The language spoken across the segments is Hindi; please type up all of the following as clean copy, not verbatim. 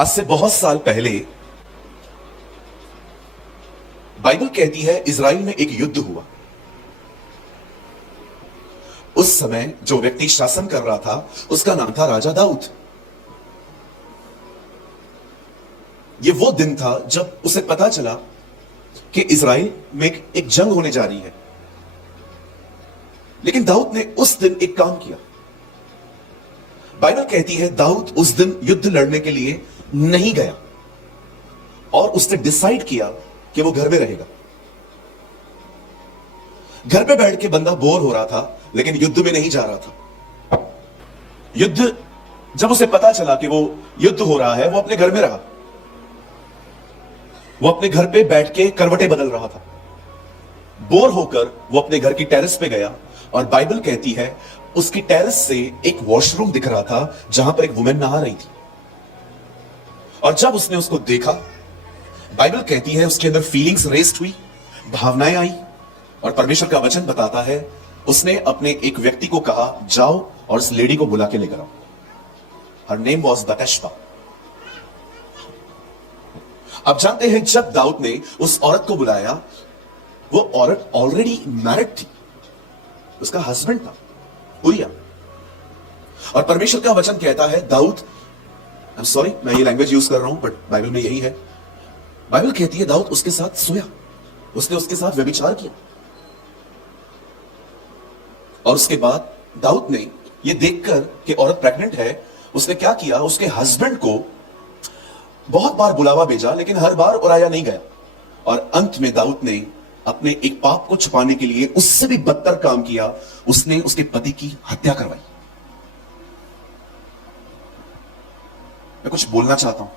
आज से बहुत साल पहले बाइबल कहती है इजराइल में एक युद्ध हुआ। उस समय जो व्यक्ति शासन कर रहा था उसका नाम था राजा दाऊद। यह वो दिन था जब उसे पता चला कि इजराइल में एक जंग होने जा रही है। लेकिन दाऊद ने उस दिन एक काम किया। बाइबल कहती है दाऊद उस दिन युद्ध लड़ने के लिए नहीं गया और उसने डिसाइड किया कि वो घर में रहेगा। घर पे बैठ के बंदा बोर हो रहा था लेकिन युद्ध में नहीं जा रहा था। युद्ध जब उसे पता चला कि वो युद्ध हो रहा है वो अपने घर में रहा। वो अपने घर पे बैठ के करवटें बदल रहा था। बोर होकर वो अपने घर की टेरेस पे गया और बाइबल कहती है उसकी टेरेस से एक वॉशरूम दिख रहा था जहां पर एक वुमेन नहा रही थी। और जब उसने उसको देखा बाइबल कहती है उसके अंदर फीलिंग्स रेस्ट हुई, भावनाएं आई और परमेश्वर का वचन बताता है उसने अपने एक व्यक्ति को कहा जाओ और उस लेडी को बुला के लेकर आओ। Her name was Bathsheba. अब जानते हैं जब दाऊद ने उस औरत को बुलाया वो औरत ऑलरेडी मैरिड थी। उसका हस्बैंड था उरिया। और परमेश्वर का वचन कहता है दाऊद, आई एम सॉरी मैं ये लैंग्वेज यूज कर रहा हूं बट बाइबल में यही है। बाइबल कहती है दाऊद उसके साथ सोया, उसने उसके साथ व्यभिचार किया। और उसके बाद दाऊद ने यह देखकर कि औरत प्रेग्नेंट है उसने क्या किया, उसके हस्बैंड को बहुत बार बुलावा भेजा लेकिन हर बार उराया नहीं गया। और अंत में दाऊद ने अपने एक पाप को छुपाने के लिए उससे भी बदतर काम किया, उसने उसके पति की हत्या करवाई। मैं कुछ बोलना चाहता हूं।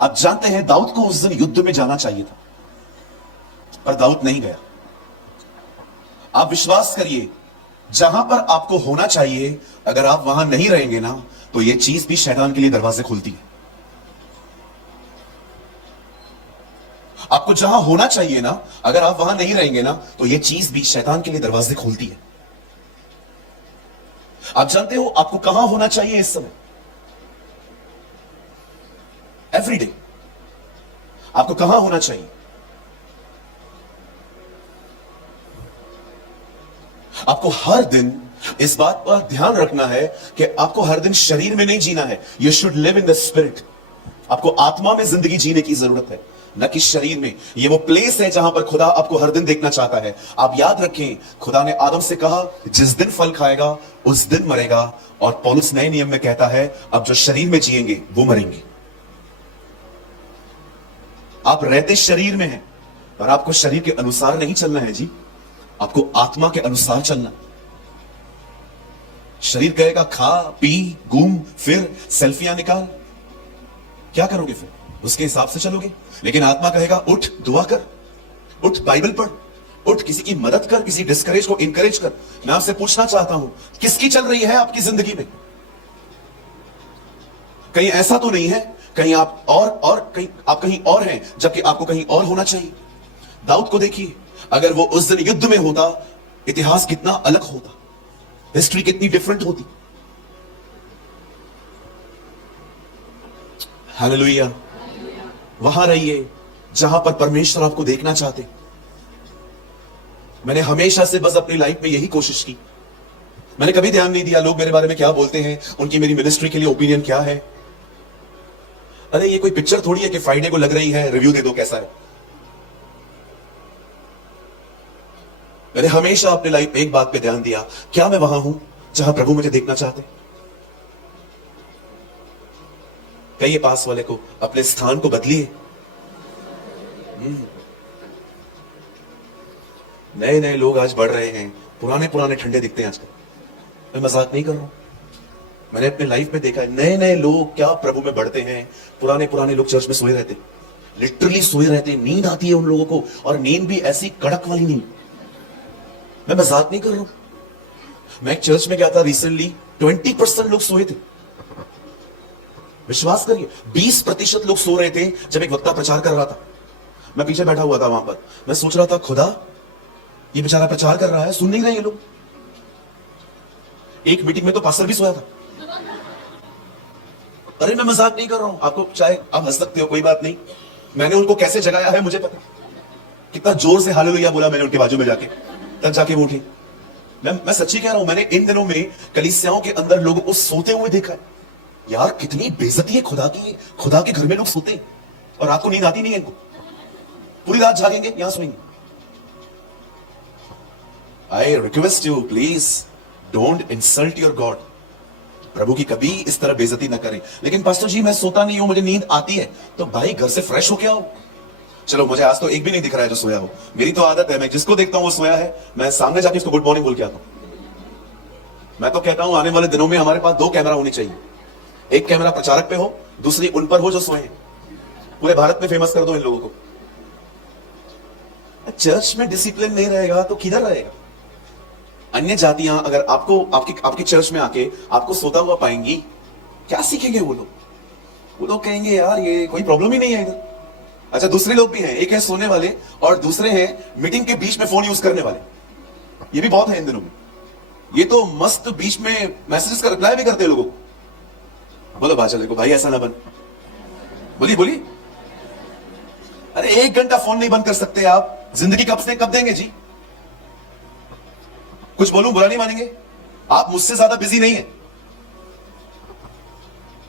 आप जानते हैं दाऊद को उस दिन युद्ध में जाना चाहिए था पर दाऊद नहीं गया। आप विश्वास करिए जहां पर आपको होना चाहिए अगर आप वहां नहीं रहेंगे ना तो यह चीज भी शैतान के लिए दरवाजे खोलती है। आपको जहां होना चाहिए ना अगर आप वहां नहीं रहेंगे ना तो यह चीज भी शैतान के लिए दरवाजे खोलती है। आप जानते हो आपको कहां होना चाहिए इस समय? एवरीडे आपको कहां होना चाहिए? आपको हर दिन इस बात पर ध्यान रखना है कि आपको हर दिन शरीर में नहीं जीना है। You should live in the spirit. आपको आत्मा में जिंदगी जीने की जरूरत है न कि शरीर में। यह वो प्लेस है जहां पर खुदा आपको हर दिन देखना चाहता है। आप याद रखें खुदा ने आदम से कहा जिस दिन फल खाएगा उस दिन मरेगा। और पौलुस नए नियम में कहता है अब जो शरीर में जिएंगे वो मरेंगे। आप रहते शरीर में हैं पर आपको शरीर के अनुसार नहीं चलना है जी, आपको आत्मा के अनुसार चलना। शरीर कहेगा खा पी घूम फिर सेल्फियां निकाल, क्या करोगे फिर? उसके हिसाब से चलोगे। लेकिन आत्मा कहेगा उठ दुआ कर, उठ बाइबल पढ़, उठ किसी की मदद कर, किसी डिस्करेज को इंकरेज कर। मैं आपसे पूछना चाहता हूं किसकी चल रही है आपकी जिंदगी में? कहीं ऐसा तो नहीं है कहीं आप और कहीं आप कहीं और हैं जबकि आपको कहीं और होना चाहिए। दाऊद को देखिए, अगर वो उस दिन युद्ध में होता इतिहास कितना अलग होता, हिस्ट्री कितनी डिफरेंट होती। हालेलुया। वहां रहिए जहां पर परमेश्वर आपको देखना चाहते। मैंने हमेशा से बस अपनी लाइफ में यही कोशिश की। मैंने कभी ध्यान नहीं दिया लोग मेरे बारे में क्या बोलते हैं, उनकी मेरी मिनिस्ट्री के लिए ओपिनियन क्या है। अरे ये कोई पिक्चर थोड़ी है कि फ्राइडे को लग रही है रिव्यू दे दो कैसा है। मैंने हमेशा अपनी लाइफ में एक बात पे ध्यान दिया, क्या मैं वहां हूं जहां प्रभु मुझे देखना चाहते? कहिए पास वाले को अपने स्थान को बदलिए। नए नए लोग आज बढ़ रहे हैं, पुराने पुराने ठंडे दिखते हैं आजकल। मैं मजाक नहीं कर रहा हूं। मैंने अपने लाइफ में देखा है नए नए लोग क्या प्रभु में बढ़ते हैं, पुराने पुराने लोग चर्च में सोए रहते, लिटरली सोए रहते। नींद आती है उन लोगों को और नींद भी ऐसी कड़क वाली नींद। मैं मजाक नहीं कर रहा हूं। मैं एक चर्च में गया था रिसेंटली, 20% लोग सोए थे। विश्वास करिए 20% लोग सो रहे थे जब एक वक्ता प्रचार कर रहा था। मैं पीछे बैठा हुआ था वहां पर। मैं सोच रहा था खुदा ये बेचारा प्रचार कर रहा है, सुन नहीं रहे ये लोग। एक मीटिंग में तो पास्टर भी सोया था। अरे मैं मजाक नहीं कर रहा हूं, आपको चाहे आप हंस सकते हो, कोई बात नहीं। मैंने उनको कैसे जगाया है मुझे पता, कितना जोर से हालेलुया बोला मैंने उनके बाजू में जाके, तब जाके वो उठी। मैं सच्ची कह रहा हूं, मैंने इन दिनों में कलीसियाओं के अंदर लोगों को सोते हुए देखा है। यार कितनी बेइज्जती है खुदा की, खुदा के घर में लोग सोते हैं और रात को नींद आती नहीं है इनको, पूरी रात जागेंगे, यहां सोएंगे। I request you please don't insult your god. प्रभु की कभी इस तरह बेइज्जती न करें। लेकिन पास्टर जी मैं सोता नहीं हूं, मुझे नींद आती है, तो भाई घर से फ्रेश होके आओ। चलो मुझे आज तो एक भी नहीं दिख रहा है जो सोया हो, मेरी तो आदत है, मैं जिसको देखता हूं वो सोया है, मैं सामने जाके उसको गुड मॉर्निंग बोल के आता हूं। मैं तो कहता हूं आने वाले दिनों में हमारे पास 2 कैमरा होनी चाहिए, एक कैमरा प्रचारक पे हो, दूसरी उन पर हो जो सोए हैं। पूरे भारत में फेमस कर दो इन लोगों को। चर्च में डिसिप्लिन नहीं रहेगा तो किधर रहेगा? अन्य जातियां अगर आपको आपकी चर्च में आके आपको सोता हुआ पाएंगी, क्या सीखेंगे वो लोग? वो लोग कहेंगे यार ये कोई प्रॉब्लम ही नहीं है इधर। अच्छा दूसरे लोग भी हैं, एक है सोने वाले और दूसरे हैं मीटिंग के बीच में फोन यूज करने वाले। ये भी बहुत है इन दिनों में। ये तो मस्त बीच में मैसेजेस का रिप्लाई भी करते हैं लोगों को। बोलो भाषा देखो भाई ऐसा ना बन, बोलिए बोलिए। अरे 1 घंटा फोन नहीं बंद कर सकते आप? जिंदगी कब देंगे जी? कुछ बोलूं बुरा नहीं मानेंगे? आप मुझसे ज्यादा बिजी नहीं है,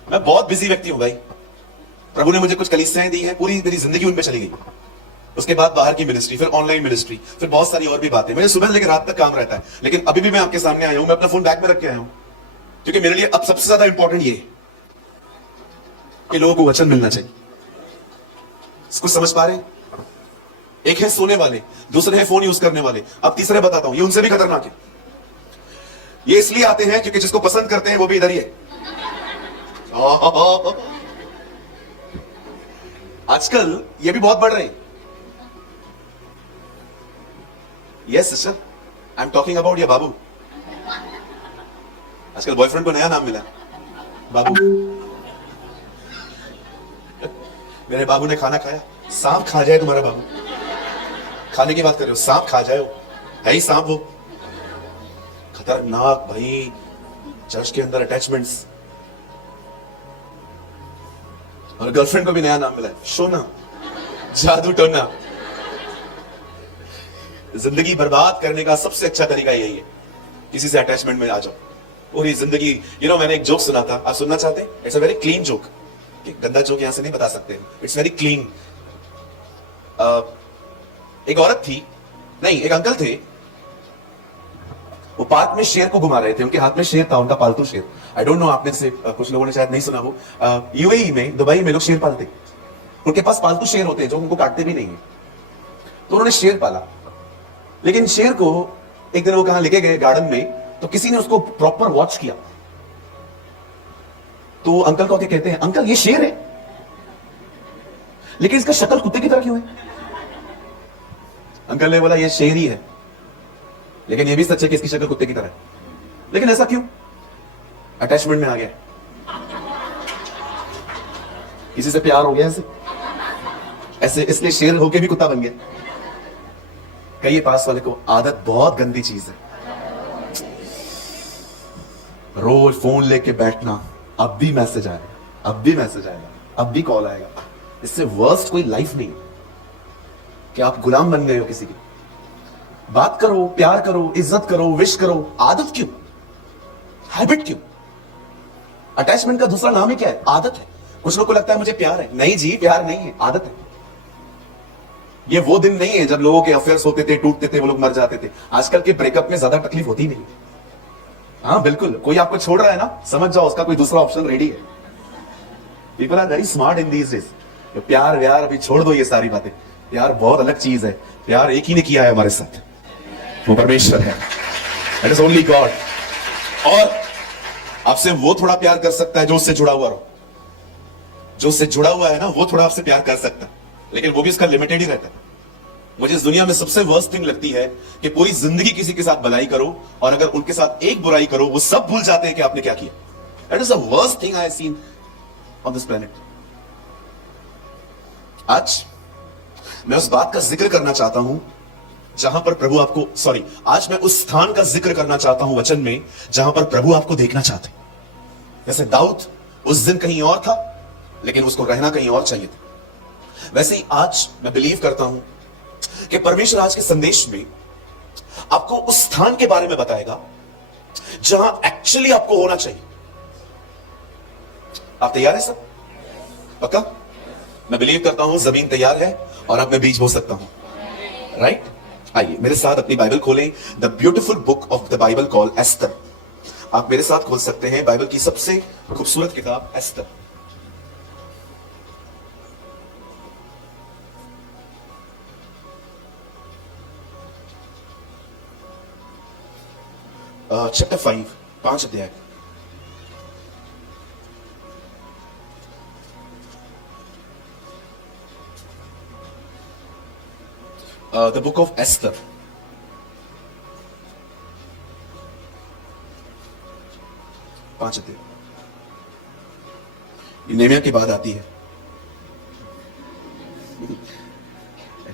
मैं बहुत बिजी व्यक्ति हूं भाई। प्रभु ने मुझे कुछ कलीसियाएं दी हैं, पूरी मेरी जिंदगी उनमें चली गई। उसके बाद बाहर की मिनिस्ट्री, फिर ऑनलाइन मिनिस्ट्री, फिर बहुत सारी और भी बातें। मेरे सुबह लेकर रात तक काम रहता है, लेकिन अभी भी मैं आपके सामने आया हूं, मैं अपना फोन बैग में रख के आया हूं, क्योंकि मेरे लिए अब सबसे ज्यादा इंपॉर्टेंट ये है कि लोगों को वचन मिलना चाहिए। इसको समझ पा रहे हैं? एक है सोने वाले, दूसरे है फोन यूज करने वाले, अब तीसरे बताता हूं, ये उनसे भी खतरनाक है। ये इसलिए आते हैं क्योंकि जिसको पसंद करते हैं वो भी इधर ही है। आजकल ये भी बहुत बढ़ रहे हैं। Yes sister, I am talking about your babu. आजकल बॉयफ्रेंड को नया नाम मिला, बाबू। मेरे बाबू ने खाना खाया, सांप खा जाए तुम्हारा बाबू। खाने की बात कर रहे हो, सांप खा जाए, है ही सांप वो। खतरनाक भाई, चर्च के अंदर अटैचमेंट्स। और गर्लफ्रेंड को भी नया नाम मिला है, सोना, जादू टोना। जिंदगी बर्बाद करने का सबसे अच्छा तरीका यही है, किसी से अटैचमेंट में आ जाओ, पूरी जिंदगी। मैंने एक जोक सुना था, आप सुनना चाहते हैं? It's a very clean joke. गंदा जोक यहां से नहीं बता सकते, इट्स वेरी क्लीन। एक औरत थी, नहीं एक अंकल थे, वो पार्क में शेर को घुमा रहे थे, उनके हाथ में शेर था, उनका पालतू शेर। आई डोंट नो, आपने से कुछ लोगों ने शायद नहीं सुना हो। यूएई में, दुबई में लोग शेर पालते, उनके पास पालतू शेर होते हैं जो उनको काटते भी नहीं है। तो उन्होंने शेर पाला, लेकिन शेर को एक दिन वो कहां लेके गए गार्डन में, तो किसी ने उसको प्रॉपर वॉच किया। तो अंकल को आके कहते हैं, अंकल ये शेर है, लेकिन इसका शक्ल कुत्ते की तरह क्यों है? अंकल ने बोला ये शेर ही है, लेकिन ये भी सच है कि इसकी शक्ल कुत्ते की तरह है। लेकिन ऐसा क्यों? अटैचमेंट में आ गया, किसी से प्यार हो गया ऐसे, इसलिए शेर होके भी कुत्ता बन गया। कहिए पास वाले को, आदत बहुत गंदी चीज है। रोज फोन लेके बैठना, अब भी मैसेज आएगा, अब भी मैसेज आएगा, अब भी कॉल आएगा। इससे वर्स्ट कोई लाइफ नहीं कि आप गुलाम बन गए हो किसी की। बात करो, प्यार करो, इज्जत करो, विश करो। आदत क्यों? हैबिट क्यों? अटैचमेंट का दूसरा नाम ही क्या है? आदत है। कुछ लोग को लगता है मुझे प्यार है, नहीं जी, प्यार नहीं है, आदत है। ये वो दिन नहीं है जब लोगों के अफेयर्स होते थे, टूटते थे, वो लोग मर जाते थे। आजकल के ब्रेकअप में ज्यादा तकलीफ होती नहीं। हाँ बिल्कुल, कोई आपको छोड़ रहा है ना, समझ जाओ उसका कोई दूसरा ऑप्शन रेडी है। People are very smart in these days. प्यार व्यार अभी छोड़ दो, ये सारी बातें। प्यार बहुत अलग चीज है। प्यार एक ही ने किया है हमारे साथ, वो परमेश्वर है, दैट इज ओनली गॉड। और आपसे वो थोड़ा प्यार कर सकता है जो उससे जुड़ा हुआ रहो। जो उससे जुड़ा हुआ है ना, वो थोड़ा आपसे प्यार कर सकता है, लेकिन वो भी उसका लिमिटेड ही रहता है। मुझे इस दुनिया में सबसे वर्स्ट थिंग लगती है कि पूरी जिंदगी किसी के साथ भलाई करो, और अगर उनके साथ एक बुराई करो, वो सब भूल जाते हैं कि आपने क्या किया। That is the worst thing I have seen on this planet. आज मैं उस बात का जिक्र करना चाहता हूं जहां पर प्रभु आपको, आज मैं उस स्थान का जिक्र करना चाहता हूं वचन में जहां पर प्रभु आपको देखना चाहते हैं। जैसे दाऊद उस दिन कहीं और था, लेकिन उसको रहना कहीं और चाहिए था। वैसे ही आज मैं बिलीव करता हूं कि परमेश्वर आज के संदेश में आपको उस स्थान के बारे में बताएगा जहां एक्चुअली आपको होना चाहिए। आप तैयार हैं सब? पक्का? मैं बिलीव करता हूं जमीन तैयार है और अब मैं बीज बो सकता हूं, राइट? आइए मेरे साथ अपनी बाइबल खोलें, the beautiful book of the Bible call Esther. आप मेरे साथ खोल सकते हैं बाइबल की सबसे खूबसूरत किताब एस्तर। चैप्टर 5 अध्याय। The book of Esther. पांच अध्याय। नेहमिया की बात आती है।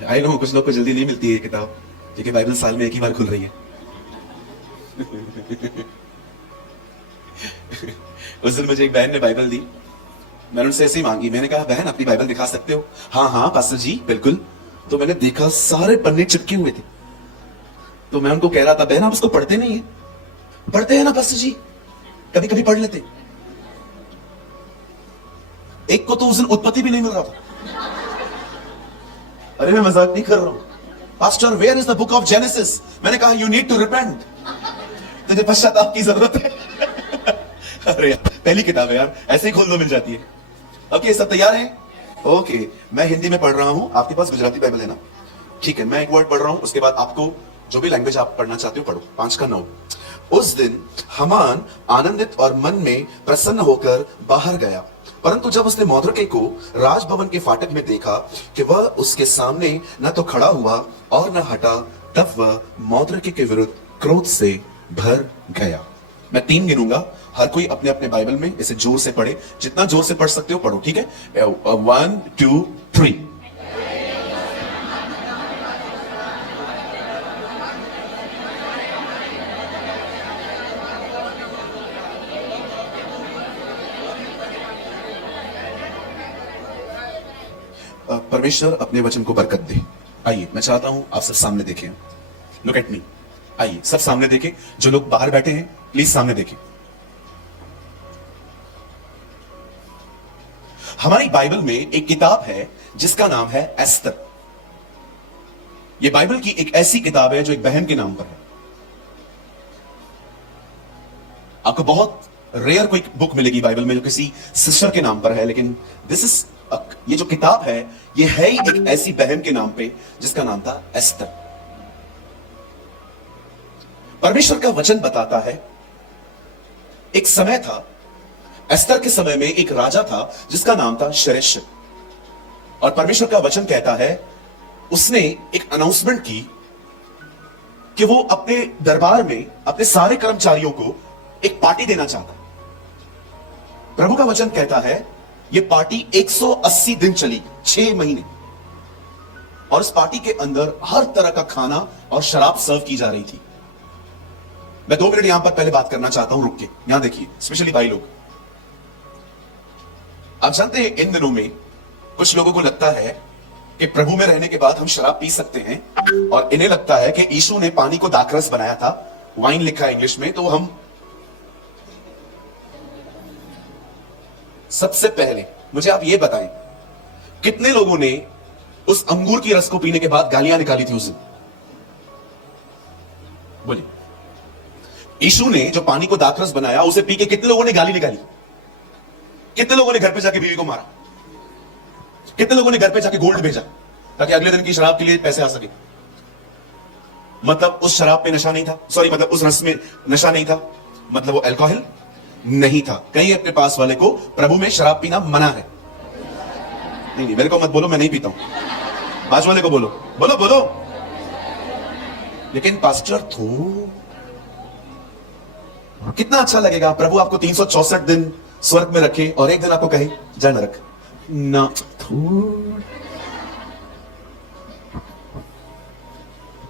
आई नो कुछ लोग को जल्दी नहीं मिलती है किताब, क्योंकि बाइबल साल में एक ही बार खुल रही है। उस दिन मुझे एक बहन ने बाइबल दी, मैंने उनसे ऐसे ही मांगी। मैंने कहा बहन अपनी बाइबल दिखा सकते हो? हाँ हाँ पास्टर जी बिल्कुल। तो मैंने देखा सारे पन्ने चिपके हुए थे। तो मैं उनको कह रहा था बहन आप उसको पढ़ते नहीं है? पढ़ते हैं ना पास्टर जी, कभी कभी पढ़ लेते। एक को तो उस दिन उत्पत्ति भी नहीं मिल रहा था। अरे मैं मजाक नहीं कर रहा हूं। Pastor where is the book of Genesis? मैंने कहा यू नीड टू रिपेंट, तुझे पश्चाताप की जरूरत है। अरे यार पहली किताब है यार, ऐसे ही खोल दो मिल जाती है। ओके सब तैयार हैं? ओके मैं हिंदी में पढ़ रहा हूं, आपके पास गुजराती बाइबल है ना? ठीक है मैं एक वर्ड पढ़ रहा हूं, उसके बाद आपको जो भी लैंग्वेज आप पढ़ना चाहते हो पढ़ो। 5 का 9। उस दिन हामान आनंदित और मन में प्रसन्न होकर बाहर गया, परंतु जब उसने मौद्रिके को राजभवन के फाटक में देखा कि वह उसके सामने न तो खड़ा हुआ और न हटा, तब वह मौद्रिके के विरुद्ध क्रोध से भर गया। मैं 3 गिनूंगा, हर कोई अपने अपने बाइबल में इसे जोर से पढ़े, जितना जोर से पढ़ सकते हो पढ़ो, ठीक है? 1 2 3। परमेश्वर अपने वचन को बरकत दे। आइए मैं चाहता हूं आप सब सामने देखें। Look at me. आइए सब सामने देखें। जो लोग बाहर बैठे हैं प्लीज सामने देखें। हमारी बाइबल में एक किताब है जिसका नाम है एस्तर। यह बाइबल की एक ऐसी किताब है जो एक बहन के नाम पर है। आपको बहुत रेयर कोई बुक मिलेगी बाइबल में जो किसी सिस्टर के नाम पर है, लेकिन ये जो किताब है ये है ही एक ऐसी बहन के नाम पे जिसका नाम था एस्तर। परमेश्वर का वचन बताता है एक समय था, एस्तर के समय में एक राजा था जिसका नाम था शरेश। और परमेश्वर का वचन कहता है उसने एक अनाउंसमेंट की कि वो अपने दरबार में अपने सारे कर्मचारियों को एक पार्टी देना चाहता। प्रभु का वचन कहता है ये पार्टी 180 दिन चली, 6 महीने, और इस पार्टी के अंदर हर तरह का खाना और शराब सर्व की जा रही थी। मैं 2 मिनट यहां पर पहले बात करना चाहता हूं, रुक के यहां देखिए, स्पेशली भाई लोग। आप जानते हैं इन दिनों में कुछ लोगों को लगता है कि प्रभु में रहने के बाद हम शराब पी सकते हैं, और इन्हें लगता है कि यीशु ने पानी को दाखरस बनाया था, वाइन लिखा है इंग्लिश में, तो हम सबसे पहले मुझे आप ये बताएं कितने लोगों ने उस अंगूर की रस को पीने के बाद गालियां निकाली थी उस दिन? बोलिए। यीशु ने जो पानी को दाखरस बनाया उसे पी के कितने लोगों ने गाली निकाली? कितने लोगों ने घर पे जाके बीवी को मारा? कितने लोगों ने घर पे जाके गोल्ड भेजा ताकि अगले दिन की शराब के लिए पैसे आ सके? मतलब उस शराब पे नशा नहीं था, सॉरी मतलब उस रस में नशा नहीं था, मतलब वो अल्कोहल नहीं था। कहीं अपने पास वाले को प्रभु में शराब पीना मना है। नहीं मेरे को मत बोलो, मैं नहीं पीता हूं। बाजू वाले को बोलो, बोलो बोलो। लेकिन पास्टर तो कितना अच्छा लगेगा प्रभु आपको 364 दिन स्वर्ग में रखे और एक दिन आपको कहे जा नरक ना।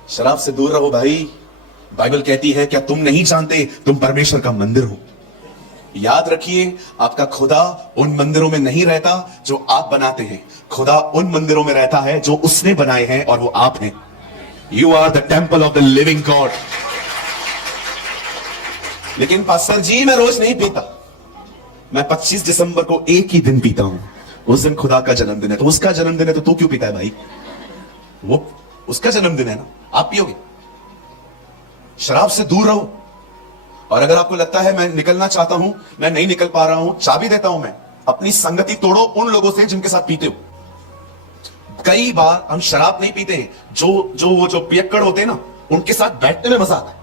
शराब से दूर रहो भाई। बाइबल कहती है क्या तुम नहीं जानते तुम परमेश्वर का मंदिर हो? याद रखिए, आपका खुदा उन मंदिरों में नहीं रहता जो आप बनाते हैं। खुदा उन मंदिरों में रहता है जो उसने बनाए हैं, और वो आप हैं। You are the temple of the living God. लेकिन पास्टर जी, मैं रोज नहीं पीता। मैं 25 दिसंबर को एक ही दिन पीता हूं। उस दिन खुदा का जन्मदिन है। तो उसका जन्मदिन है तो तू क्यों पीता है भाई? वो उसका जन्मदिन है ना, आप पियोगे? शराब से दूर रहो। और अगर आपको लगता है मैं निकलना चाहता हूं, मैं नहीं निकल पा रहा हूं, चाबी देता हूं मैं, अपनी संगति तोड़ो उन लोगों से जिनके साथ पीते हो। कई बार हम शराब नहीं पीते हैं, वो जो पियक्कड़ होते हैं ना, उनके साथ बैठने में मजा आता है।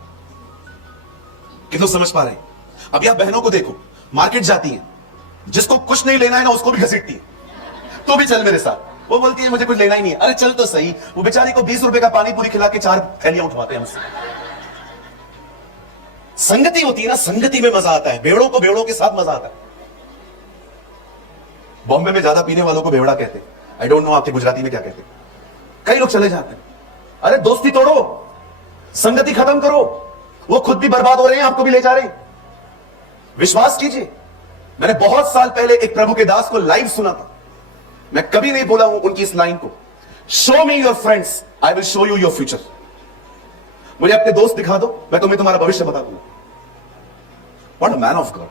कितना समझ पा रहे हैं? अभी आप बहनों को देखो, मार्केट जाती हैं, जिसको कुछ नहीं लेना है ना उसको भी घसीटती है, तो भी चल मेरे साथ। वो बोलती है मुझे कुछ लेना ही नहीं है। अरे चल तो सही। वो बेचारी को 20 रुपए का पानी पूरी खिला के 4 थैलियां उठवाते हैं हमसे। संगति होती है ना, संगति में मजा आता है। बेवड़ों को बेवड़ों के साथ मजा आता है। बॉम्बे में ज्यादा पीने वालों को बेवड़ा कहते हैं। आई डोंट नो आपके गुजराती में क्या कहते हैं। कई लोग चले जाते हैं। अरे दोस्ती तोड़ो, संगति खत्म करो। वो खुद भी बर्बाद हो रहे हैं, आपको भी ले जा रहे हैं। विश्वास कीजिए, मैंने बहुत साल पहले एक प्रभु के दास को लाइव सुना था। मैं कभी नहीं बोला हूं उनकी इस लाइन को, show me your friends, I will show you your future. मुझे अपने दोस्त दिखा दो, मैं तुम्हें तुम्हारा भविष्य बता दूंगा। What a man of God.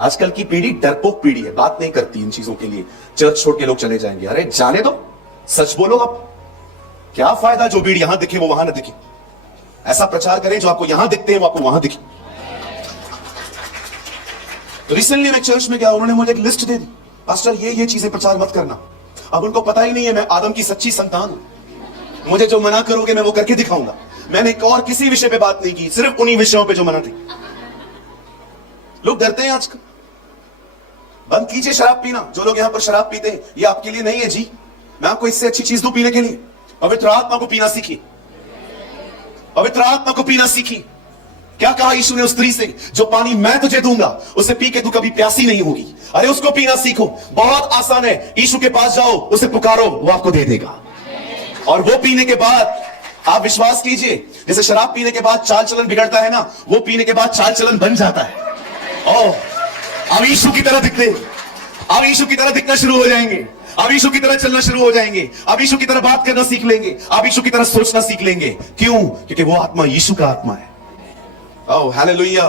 आजकल की पीढ़ी डरपोक पीढ़ी है, बात नहीं करती इन चीजों के लिए। चर्च छोड़ के लोग चले जाएंगे। अरे जाने दो, सच बोलो। आप क्या फायदा जो भीड़ यहां दिखे वो वहां ना दिखे। ऐसा प्रचार करें जो आपको यहां दिखते हैं वो आपको वहां दिखे। तो रिसेंटली मैं चर्च में गया, उन्होंने मुझे एक लिस्ट दे दी, पास्टर ये चीजें प्रचार मत करना। अब उनको पता ही नहीं है मैं आदम की सच्ची संतान हूं। मुझे जो मना करोगे मैं वो करके दिखाऊंगा। मैंने एक और किसी विषय पे बात नहीं की, सिर्फ उन्हीं विषयों पे जो मना थी। लोग डरते हैं आजकल। बंद कीजिए शराब पीना। जो लोग यहां पर शराब पीते हैं, ये आपके लिए नहीं है जी। मैं आपको इससे अच्छी चीज दूं पीने के लिए। पवित्र आत्मा को पीना सीखिए। पवित्र आत्मा को पीना सीखिए। क्या कहा यीशु ने उस स्त्री से? जो पानी मैं तुझे दूंगा उसे पी के तू कभी प्यासी नहीं होगी। अरे उसको पीना सीखो। बहुत आसान है। यीशु के पास जाओ, उसे पुकारो, वो आपको दे देगा। और वो पीने के बाद आप विश्वास कीजिए, जैसे शराब पीने के बाद चाल चलन बिगड़ता है ना, वो पीने के बाद चाल चलन बन जाता है। अब यीशु की तरह दिखते, अब यीशु की तरह दिखना शुरू हो जाएंगे। अब यीशु की तरह चलना शुरू हो जाएंगे। अब यीशु की तरह बात करना सीख लेंगे। अब यीशु की तरह सोचना सीख लेंगे। क्यों? क्योंकि वो आत्मा यीशु का आत्मा है। ओह हालेलुया,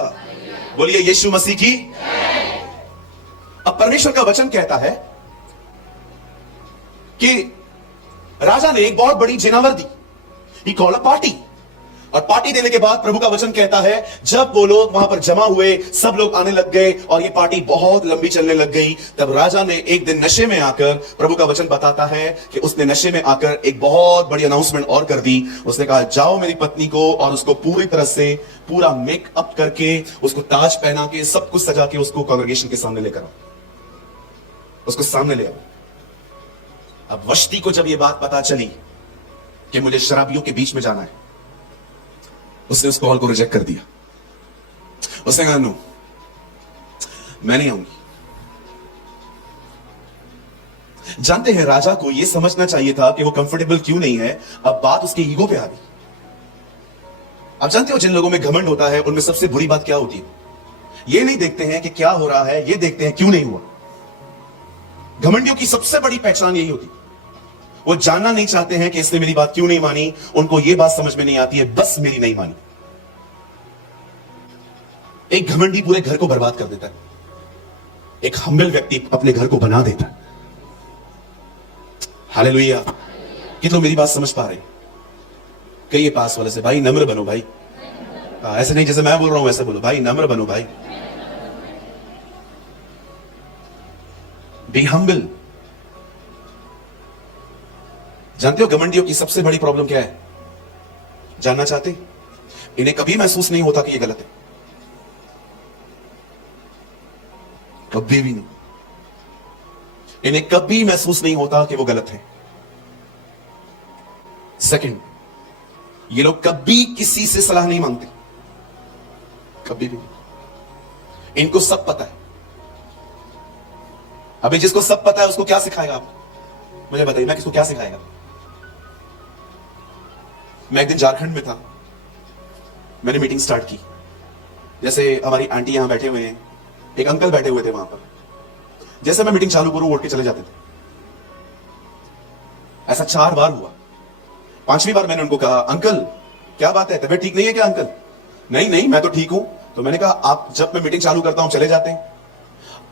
बोलिए यीशु मसीह की। अब परमेश्वर का वचन कहता है कि राजा ने एक बहुत बड़ी जिनावर दी। He called a party. और पार्टी देने के बाद प्रभु का वचन कहता है जब वो लोग वहां पर जमा हुए, सब लोग आने लग गए और ये पार्टी बहुत लंबी चलने लग गई। तब राजा ने एक दिन नशे में आकर, प्रभु का वचन बताता है कि उसने नशे में आकर एक बहुत बड़ी अनाउंसमेंट और कर दी। उसने कहा जाओ मेरी पत्नी को, और उसको पूरी तरह से पूरा मेकअप करके, उसको ताज पहना के, सब कुछ सजा के उसको कांग्रेगेशन के सामने लेकर आओ। उसको सामने ले आओ। अब वश्ती को जब ये बात पता चली कि मुझे शराबियों के बीच में जाना है, उसने उस कॉल को रिजेक्ट कर दिया। उसने कहा नो, मैं नहीं आऊंगी। जानते हैं राजा को यह समझना चाहिए था कि वो कंफर्टेबल क्यों नहीं है। अब बात उसके ईगो पे आ गई। आप जानते हो जिन लोगों में घमंड होता है उनमें सबसे बुरी बात क्या होती है? ये नहीं देखते हैं कि क्या हो रहा है, ये देखते हैं क्यों नहीं हुआ। घमंडियों की सबसे बड़ी पहचान यही होती है। वो जानना नहीं चाहते हैं कि इसने मेरी बात क्यों नहीं मानी। उनको यह बात समझ में नहीं आती है, बस मेरी नहीं मानी। एक घमंडी पूरे घर को बर्बाद कर देता है। एक हम्बल व्यक्ति अपने घर को बना देता है। हालेलुया। कितने लोग मेरी बात समझ पा रहे? कहिए पास वाले से, भाई नम्र बनो भाई। ऐसे नहीं जैसे मैं बोल रहा हूं वैसे बोलो, भाई नम्र बनो भाई। Be humble. जानते हो घमंडियों की सबसे बड़ी प्रॉब्लम क्या है? जानना चाहते? इन्हें कभी महसूस नहीं होता कि ये गलत है। कभी भी नहीं। इन्हें कभी महसूस नहीं होता कि वो गलत है। सेकंड, ये लोग कभी किसी से सलाह नहीं मांगते, कभी भी। इनको सब पता है। अभी जिसको सब पता है उसको क्या सिखाएगा आप? मुझे बताइए, मैं किसको क्या सिखाएगा? मैं एक दिन झारखंड में था। मैंने मीटिंग स्टार्ट की। जैसे हमारी आंटी यहां बैठे हुए हैं, एक अंकल बैठे हुए थे वहां पर। जैसे मैं मीटिंग चालू करूं, उठ के चले जाते थे। ऐसा 4 बार हुआ। 5वीं बार मैंने उनको कहा, अंकल क्या बात है, तबीयत ठीक नहीं है क्या अंकल? नहीं नहीं, मैं तो ठीक हूं। तो मैंने कहा, आप जब मैं मीटिंग चालू करता हूं चले जाते हैं?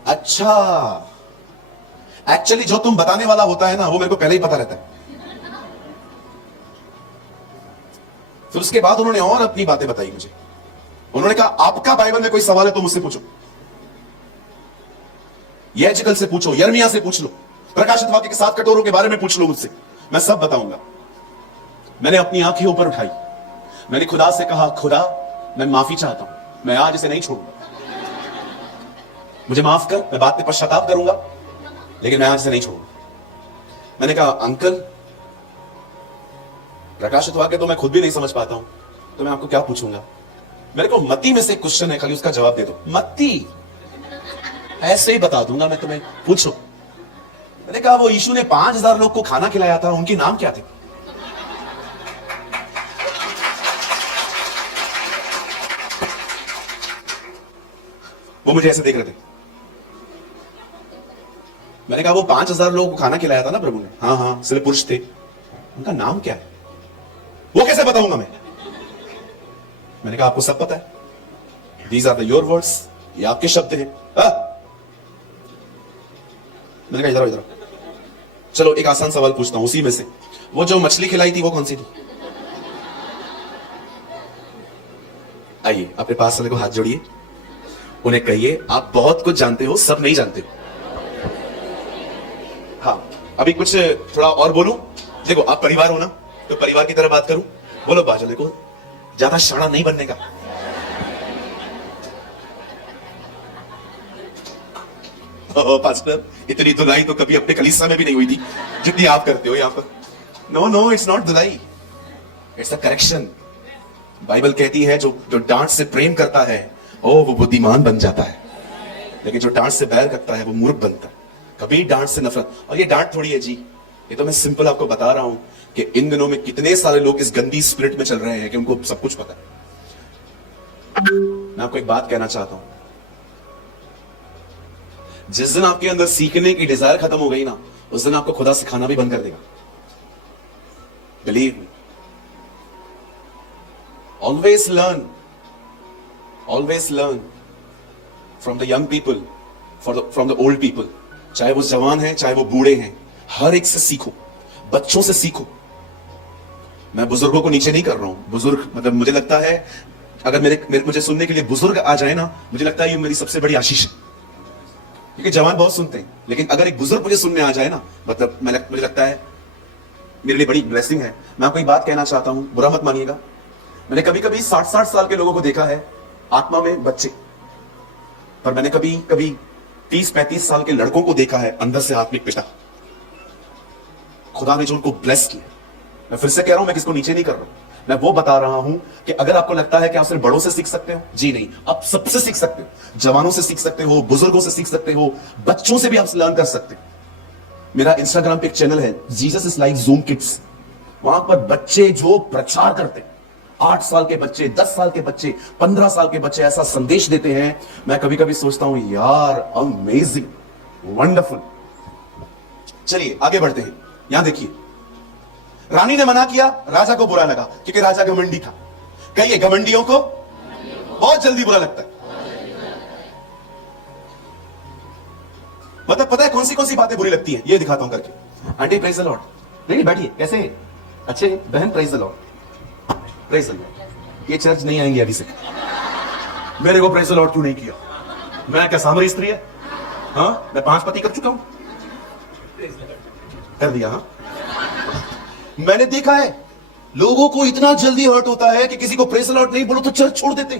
अच्छा, एक्चुअली जो तुम बताने वाला होता है ना, वो मेरे को पहले ही पता रहता है। फिर उसके बाद उन्होंने और अपनी बातें बताई मुझे। उन्होंने कहा, आपका बाइबल में कोई सवाल है तो मुझसे पूछो, यजकल से पूछो, यर्मिया से पूछ लो, प्रकाशित वाक्य के 7 कटोरों के बारे में पूछ लो मुझसे, मैं सब बताऊंगा। मैंने अपनी आंखें ऊपर उठाई, मैंने खुदा से कहा, खुदा मैं माफी चाहता हूं, मैं आज इसे नहीं छोड़ूंगा, मुझे माफ कर, मैं बाद में पश्चाताप करूंगा, लेकिन मैं आज इसे नहीं छोड़ूंगा। मैंने कहा, अंकल प्रकाशित वाक्य तो मैं खुद भी नहीं समझ पाता हूं, तो मैं आपको क्या पूछूंगा? मेरे को मत्ती में से एक क्वेश्चन है, खाली उसका जवाब दे दो। मत्ती ऐसे ही बता दूंगा मैं तुम्हें, पूछो। मैंने कहा, वो यीशु ने 5000 लोग को खाना खिलाया था, उनके नाम क्या थे? वो मुझे ऐसे देख रहे थे। मैंने कहा, वो 5000 लोगों को खाना खिलाया था ना प्रभु ने? हाँ हाँ, सिर्फ पुरुष थे, उनका नाम क्या है? वो कैसे बताऊंगा मैं? मैंने कहा, आपको सब पता है, these are the your words, ये आपके शब्द हैं। मैंने कहा, इधर इधर चलो, एक आसान सवाल पूछता हूं उसी में से, वो जो मछली खिलाई थी वो कौन सी थी? आइए अपने पास वाले को हाथ जोड़िए, उन्हें कहिए, आप बहुत कुछ जानते हो, सब नहीं जानते हो। हाँ, अभी कुछ थोड़ा और बोलूं? देखो, आप परिवार हो ना, तो परिवार की तरह बात करूं? बोलो बाजू, देखो ज्यादा शाना नहीं बनने का। पास्टर, इतनी धुलाई तो कभी अपने कलीसिया में भी नहीं हुई थी जितनी आप करते हो यहाँ पर। नो नो, इट्स नॉट धुलाई, इट्स अ करेक्शन। बाइबल कहती है, जो डांट से प्रेम करता है वो बुद्धिमान बन जाता है, लेकिन जो डांट से बैर करता है वो मूर्ख बनता है। कभी डांट से नफरत। और ये डांट थोड़ी है जी, ये तो मैं सिंपल आपको बता रहा हूं कि इन दिनों में कितने सारे लोग इस गंदी स्पिरिट में चल रहे हैं कि उनको सब कुछ पता है। मैं आपको एक बात कहना चाहता हूं, जिस दिन आपके अंदर सीखने की डिजायर खत्म हो गई ना, उस दिन आपको खुदा सिखाना भी बंद कर देगा। Believe me. Always learn from the young people, from the old people. चाहे वो जवान हैं, चाहे वो बूढ़े हैं, हर एक से सीखो, बच्चों से सीखो। मैं बुजुर्गों को नीचे नहीं कर रहा हूं। बुजुर्ग मतलब, मुझे लगता है अगर मुझे सुनने के लिए बुजुर्ग आ जाए ना, मुझे लगता है ये मेरी सबसे बड़ी आशीष है, क्योंकि जवान बहुत सुनते हैं, लेकिन अगर एक बुजुर्ग मुझे सुनने आ जाए ना, मतलब मुझे लगता है मेरे लिए बड़ी ब्लेसिंग है। मैं आपको एक बात कहना चाहता हूं, बुरा मत मानिएगा। मैंने कभी कभी 60-60 साल के लोगों को देखा है, आत्मा में बच्चे, पर मैंने कभी कभी 30-35 साल के लड़कों को देखा है, अंदर से आत्मिक पिता। खुदा ने जो उनको ब्लेस किया। मैं फिर से कह रहा हूं, मैं किसको नीचे नहीं कर रहा हूं, मैं वो बता रहा हूं कि अगर आपको लगता है कि आप सिर्फ बड़ों से सीख सकते हो, जी नहीं, आप सबसे सीख सकते हो। जवानों से सीख सकते हो, बुजुर्गों से सीख सकते हो, बच्चों से भी आप लर्न कर सकते हो। मेरा इंस्टाग्राम पे एक चैनल है, Jesus is like zoom kids. वहां पर बच्चे जो प्रचार करते हैं, 8 साल के बच्चे, 10 साल के बच्चे, 15 साल के बच्चे ऐसा संदेश देते हैं, मैं कभी कभी सोचता हूं, यार अमेजिंग, वंडरफुल। चलिए आगे बढ़ते हैं। यहां देखिए, रानी ने मना किया, राजा को बुरा लगा, क्योंकि राजा घमंडी था। कहिए, घमंडियों को बहुत जल्दी बुरा लगता है। मतलब पता है कौन सी बातें बुरी लगती हैं? ये दिखाता हूं करके। Aunty praise the Lord. नहीं बैठिए, कैसे हैं? अच्छे हैं? बहन praise the Lord, praise the Lord. ये चर्च नहीं आएंगे अभी से। मेरे को प्रेज द लॉर्ड क्यों नहीं किया? मैं क्या सामरी स्त्री है? हाँ, मैं 5 पति कर चुका हूं, कर दिया। हाँ, मैंने देखा है लोगों को इतना जल्दी हर्ट होता है कि किसी को प्रेज द लॉर्ड नहीं बोलो तो चर्च छोड़ देते।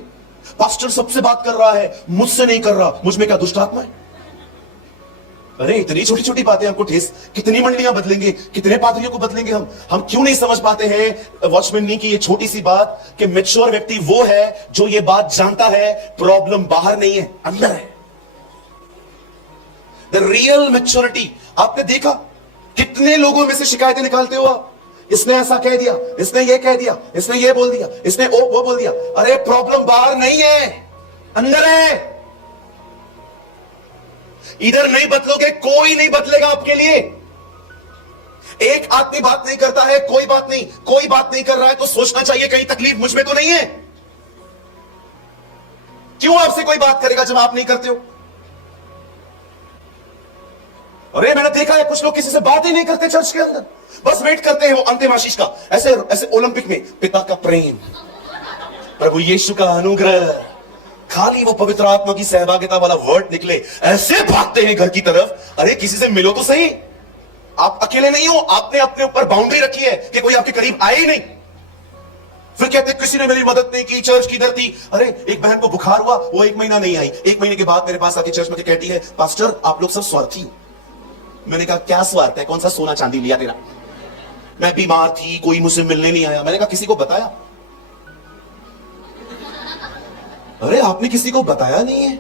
पास्टर सबसे बात कर रहा है, मुझसे नहीं कर रहा, मुझ में क्या दुष्ट आत्मा है? अरे इतनी छोटी छोटी बातें हमको ठेस, कितनी मंडलियां बदलेंगे, कितने पादरियों को बदलेंगे हम क्यों नहीं समझ पाते हैं वॉचमैन ने की ये छोटी सी बात कि मैच्योर व्यक्ति वो है जो ये बात जानता है, प्रॉब्लम बाहर नहीं है, अंदर है। The real maturity. आपने देखा कितने लोगों में से शिकायतें निकालते हो आप, इसने ऐसा कह दिया, इसने ये कह दिया, इसने ये बोल दिया, इसने वो बोल दिया। अरे प्रॉब्लम बाहर नहीं है, अंदर है। इधर नहीं बदलोगे, कोई नहीं बदलेगा आपके लिए। एक आदमी बात नहीं करता है, कोई बात नहीं, कोई बात नहीं कर रहा है तो सोचना चाहिए कहीं तकलीफ मुझ में तो नहीं है। क्यों आपसे कोई बात करेगा जब आप नहीं करते हो? अरे मैंने देखा है कुछ लोग किसी से बात ही नहीं करते चर्च के अंदर, बस वेट करते हैं वो अंतिम आशीष का, ऐसे ऐसे ओलंपिक में पिता का प्रेम, प्रभु यीशु का अनुग्रह, खाली वो पवित्र आत्मा की सहभागिता वाला वर्ड निकले, ऐसे भागते हैं घर की तरफ। अरे किसी से मिलो तो सही, आप अकेले नहीं हो, आपने अपने ऊपर बाउंड्री रखी है कि कोई आपके करीब आए ही नहीं। फिर कहते किसी ने मेरी मदद नहीं की, चर्च किधर थी। अरे एक बहन को बुखार हुआ, वो 1 महीना नहीं आई, 1 महीने के बाद मेरे पास आके चर्च में कहती है, पास्टर आप लोग सब स्वार्थी हो। मैंने कहा क्या स्वार्थ है, कौन सा सोना चांदी लिया तेरा? मैं बीमार थी, कोई मुझसे मिलने नहीं आया। मैंने कहा किसी को बताया? अरे आपने किसी को बताया नहीं है।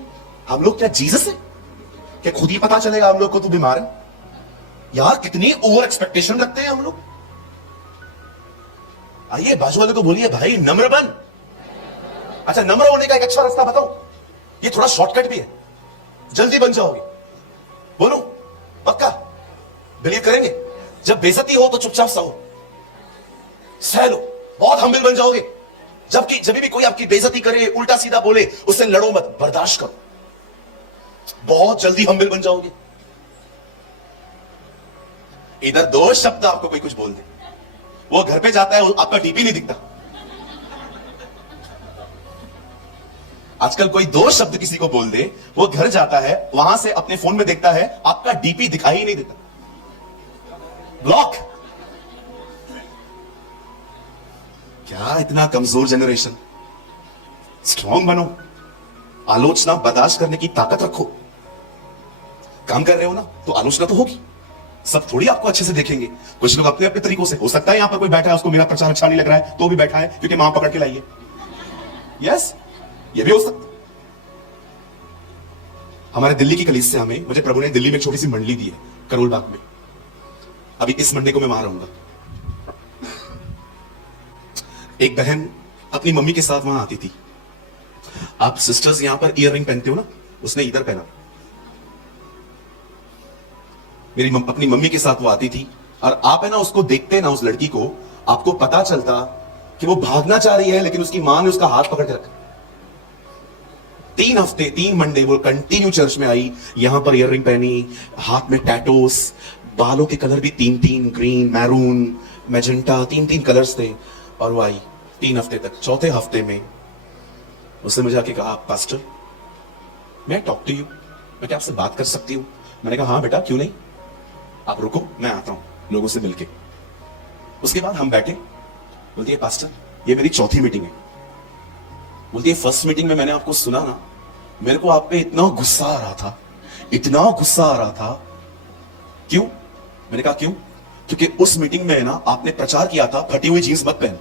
हम लोग क्या जीसस है कि खुद ही पता चलेगा हम लोग को तू बीमार है? यार कितनी ओवर एक्सपेक्टेशन रखते हैं हम लोग। आइए बाजू वाले को बोलिए भाई नम्र बन। अच्छा नम्र होने का एक अच्छा रास्ता बताओ, ये थोड़ा शॉर्टकट भी है, जल्दी बन जाओगे। बोलो पक्का बिलीव करेंगे? जब बेइज्जती हो तो चुपचाप सहो, सह लो, बहुत हम्बल बन जाओगे। जबकि जब भी कोई आपकी बेइज्जती करे, उल्टा सीधा बोले, उससे लड़ो मत, बर्दाश्त करो, बहुत जल्दी हम्बल बन जाओगे। इधर 2 शब्द आपको कोई कुछ बोल दे, वो घर पे जाता है, आपका डीपी नहीं दिखता। आजकल कोई 2 शब्द किसी को बोल दे, वो घर जाता है, वहां से अपने फोन में देखता है, आपका डीपी दिखाई ही नहीं देता, ब्लॉक। क्या इतना कमजोर जनरेशन। स्ट्रांग बनो, आलोचना बर्दाश्त करने की ताकत रखो। काम कर रहे हो ना तो आलोचना तो होगी, सब थोड़ी आपको अच्छे से देखेंगे। कुछ लोग अपने अपने तरीकों से, हो सकता है यहां पर कोई बैठा है उसको मेरा प्रचार अच्छा नहीं लग रहा है तो भी बैठा है क्योंकि मां पकड़ के लाई है। यस ये भी हो सकता। हमारे दिल्ली की कलीसिया में मुझे प्रभु ने दिल्ली में छोटी सी मंडली दी है, करोल बाग में। अभी इस मंडे को मैं वहां रहूंगा। एक बहन अपनी मम्मी के साथ वहां आती थी। आप सिस्टर्स यहां पर ईयररिंग पहनते हो ना, उसने इधर पहना। मेरी अपनी मम्मी के साथ वो आती थी और आप है ना उसको देखते ना, उस लड़की को, आपको पता चलता कि वो भागना चाह रही है लेकिन उसकी मां ने उसका हाथ पकड़ के रखा। 3 हफ्ते 3 मंडे वो कंटिन्यू चर्च में आई, यहां पर ईयररिंग पहनी, हाथ में टैटोस, बालों के कलर भी 3-3, ग्रीन, मैरून, मैजेंटा, 3-3 कलर्स थे। और वो आई 3 हफ्ते तक। 4थे हफ्ते में उसने मुझे आके कहा, पास्टर मैं टॉक टू यू, मैं क्या आपसे बात कर सकती हूं? मैंने कहा हाँ बेटा क्यों नहीं, आप रुको मैं आता हूं लोगों से मिलके। उसके बाद हम बैठे। बोलती है पास्टर ये मेरी 4थी मीटिंग है। बोलती है फर्स्ट मीटिंग में मैंने आपको सुना ना, मेरे को आप पे इतना गुस्सा आ रहा था, इतना गुस्सा आ रहा था। क्यों? मैंने कहा क्यों? क्योंकि उस मीटिंग में ना आपने प्रचार किया था फटी हुई जीन्स मत पहन।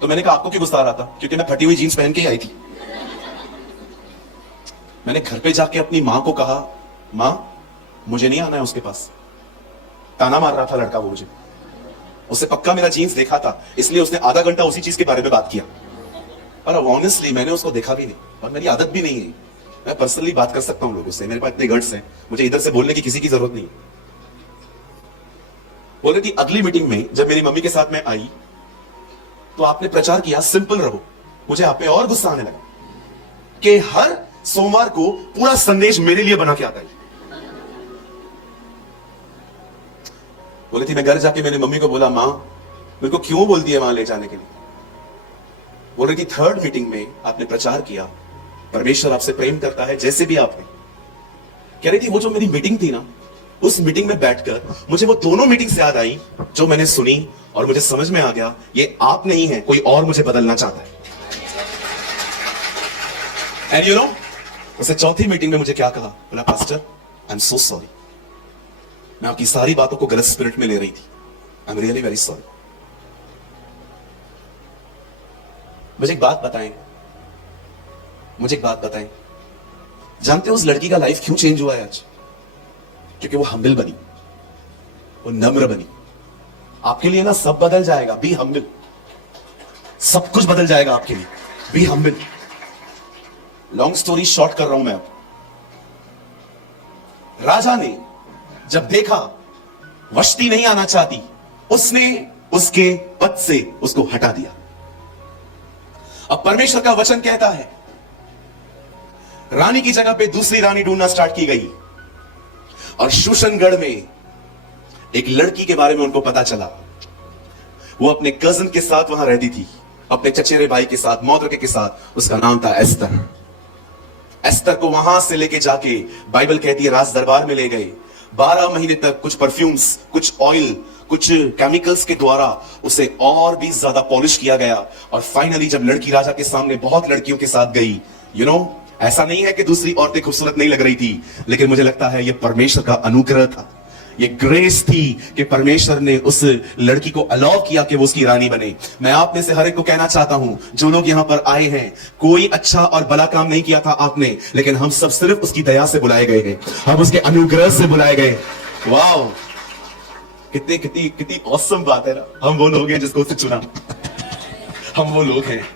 तो मैंने कहा आपको क्यों गुस्सा आ रहा था? क्योंकि मैं फटी हुई जीन्स पहन के ही आई थी। मैंने घर पे जाके अपनी मां को कहा, मां मुझे नहीं आना है उसके पास। ताना मार रहा था लड़का वो मुझे, उससे पक्का मेरा जीन्स देखा था, इसलिए उसने आधा घंटा उसी चीज के बारे में बात किया। पर ऑनेस्टली मैंने उसको देखा भी नहीं और मेरी आदत भी नहीं है। मैं पर्सनली बात कर सकता हूं लोगों से, मेरे पास इतने गट्स हैं, मुझे इधर से बोलने की किसी की जरूरत नहीं। बोल रही थी अगली मीटिंग में जब मेरी मम्मी के साथ मैं आई तो आपने प्रचार किया सिंपल रहो। मुझे आप पे और गुस्सा आने लगा कि हर सोमवार को पूरा संदेश मेरे लिए बना के आता है। बोली थी मैं घर जाके मैंने मम्मी को बोला, मां मेरे को क्यों बोलती है वहां ले जाने के लिए? बोल रही थी 3rd मीटिंग में आपने प्रचार किया परमेश्वर आपसे प्रेम करता है, जैसे भी आपने। कह रही थी वो जो मेरी मीटिंग थी ना, उस मीटिंग में बैठकर मुझे वो दोनों मीटिंग से याद आई जो मैंने सुनी और मुझे समझ में आ गया ये आप नहीं है, कोई और मुझे बदलना चाहता है। एंड यू नो उसे 4थी मीटिंग में मुझे क्या कहा? बोला pastor I am so sorry, मैं आपकी सारी बातों को गलत स्पिरिट में ले रही थी, I am really very sorry. मुझे एक बात बताएं, मुझे एक बात बताएं, जानते हो उस लड़की का लाइफ क्यों चेंज हुआ है आज? क्योंकि वो हम्बल बनी, वो नम्र बनी। आपके लिए ना सब बदल जाएगा, बी हम्बल, सब कुछ बदल जाएगा आपके लिए, be humble. Long story short कर रहा हूं मैं अब। राजा ने जब देखा वष्टी नहीं आना चाहती, उसने उसके पद से उसको हटा दिया। अब परमेश्वर का वचन कहता है रानी की जगह पे दूसरी रानी ढूंढना स्टार्ट की गई, और शूशनगढ़ में एक लड़की के बारे में उनको पता चला। वो अपने कजन के साथ वहां रहती थी, अपने चचेरे भाई के साथ, मौद्रके के साथ। उसका नाम था एस्तर। एस्तर को वहां से लेके जाके बाइबल कहती है राज दरबार में ले गए। 12 महीने तक कुछ परफ्यूम्स, कुछ ऑयल, कुछ केमिकल्स के द्वारा उसे और भी ज्यादा पॉलिश किया गया। और फाइनली जब लड़की राजा के सामने बहुत लड़कियों के साथ गई, ऐसा नहीं है कि दूसरी औरतें खूबसूरत नहीं लग रही थी, लेकिन मुझे लगता है यह परमेश्वर का अनुग्रह था, ये ग्रेस थी कि परमेश्वर ने उस लड़की को अलाउ किया कि वो उसकी रानी बने। मैं आप में से हर एक को कहना चाहता हूं, जो लोग यहां पर आए हैं, कोई अच्छा और भला काम नहीं किया था आपने, लेकिन हम सब सिर्फ उसकी दया से बुलाए गए हैं, हम उसके अनुग्रह से बुलाए गए। वाह, कितनी कितनी कितनी ऑसम बात है ना। हम वो लोग हैं जिसको उसने चुना, हम वो लोग हैं।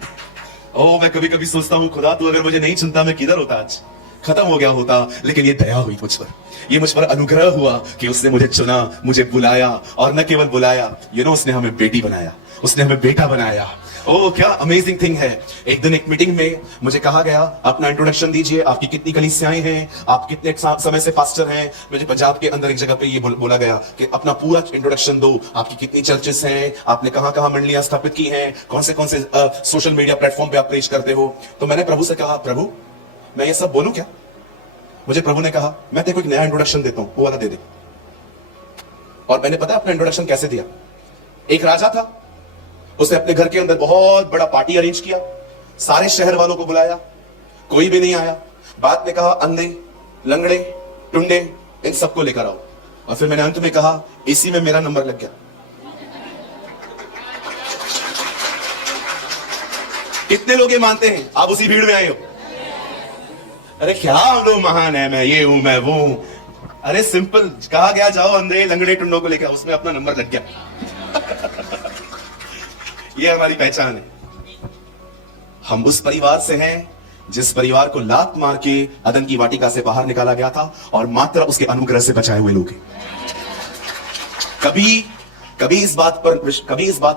मैं कभी कभी सोचता हूं, खुदा तू अगर मुझे नहीं चुनता मैं किधर होता, आज खत्म हो गया होता। लेकिन ये दया हुई मुझ पर, ये मुझ पर अनुग्रह हुआ कि उसने मुझे चुना, मुझे बुलाया, और न केवल बुलाया, उसने हमें बेटी बनाया, उसने हमें बेटा बनाया। क्या अमेजिंग थिंग है। एक दिन एक मीटिंग में मुझे कहा गया, अपना इंट्रोडक्शन दीजिए, आपकी कितनी कलीसियाएं हैं, आप कितने समय से पास्टर हैं। मुझे पंजाब के अंदर एक जगह पे ये बोला गया कि अपना पूरा इंट्रोडक्शन दो, आपकी कितनी चर्चेस हैं, आपने कहां कहां मंडलियां स्थापित की हैं, कौन से सोशल मीडिया प्लेटफॉर्म पे आप प्रेच करते हो। तो मैंने प्रभु से कहा, प्रभु मैं ये सब बोलूं क्या? मुझे प्रभु ने कहा, मैं तेरे को एक नया इंट्रोडक्शन देता हूं, वो वाला दे दे। और मैंने पता अपना इंट्रोडक्शन कैसे दिया। एक राजा था, उसने अपने घर के अंदर बहुत बड़ा पार्टी अरेंज किया, सारे शहर वालों को बुलाया, कोई भी नहीं आया। बाद में कहा अंधे, लंगड़े, टुंडे, इन सबको लेकर आओ। और फिर मैंने अंत में कहा, इसी में मेरा नंबर लग गया। कितने लोग ये मानते हैं आप उसी भीड़ में आए हो? अरे क्या हम लोग महान है, मैं ये हूं, मैं वो हूं। अरे सिंपल कहा गया, जाओ अंधे, लंगड़े, टुंडों को लेकर, उसमें अपना नंबर लग गया। ये हमारी पहचान है। हम उस परिवार से हैं जिस परिवार को लात मार के अदन की वाटिका से बाहर निकाला गया था, और मात्र उसके अनुग्रह से बचाए हुए लोग हैं। कभी इस बात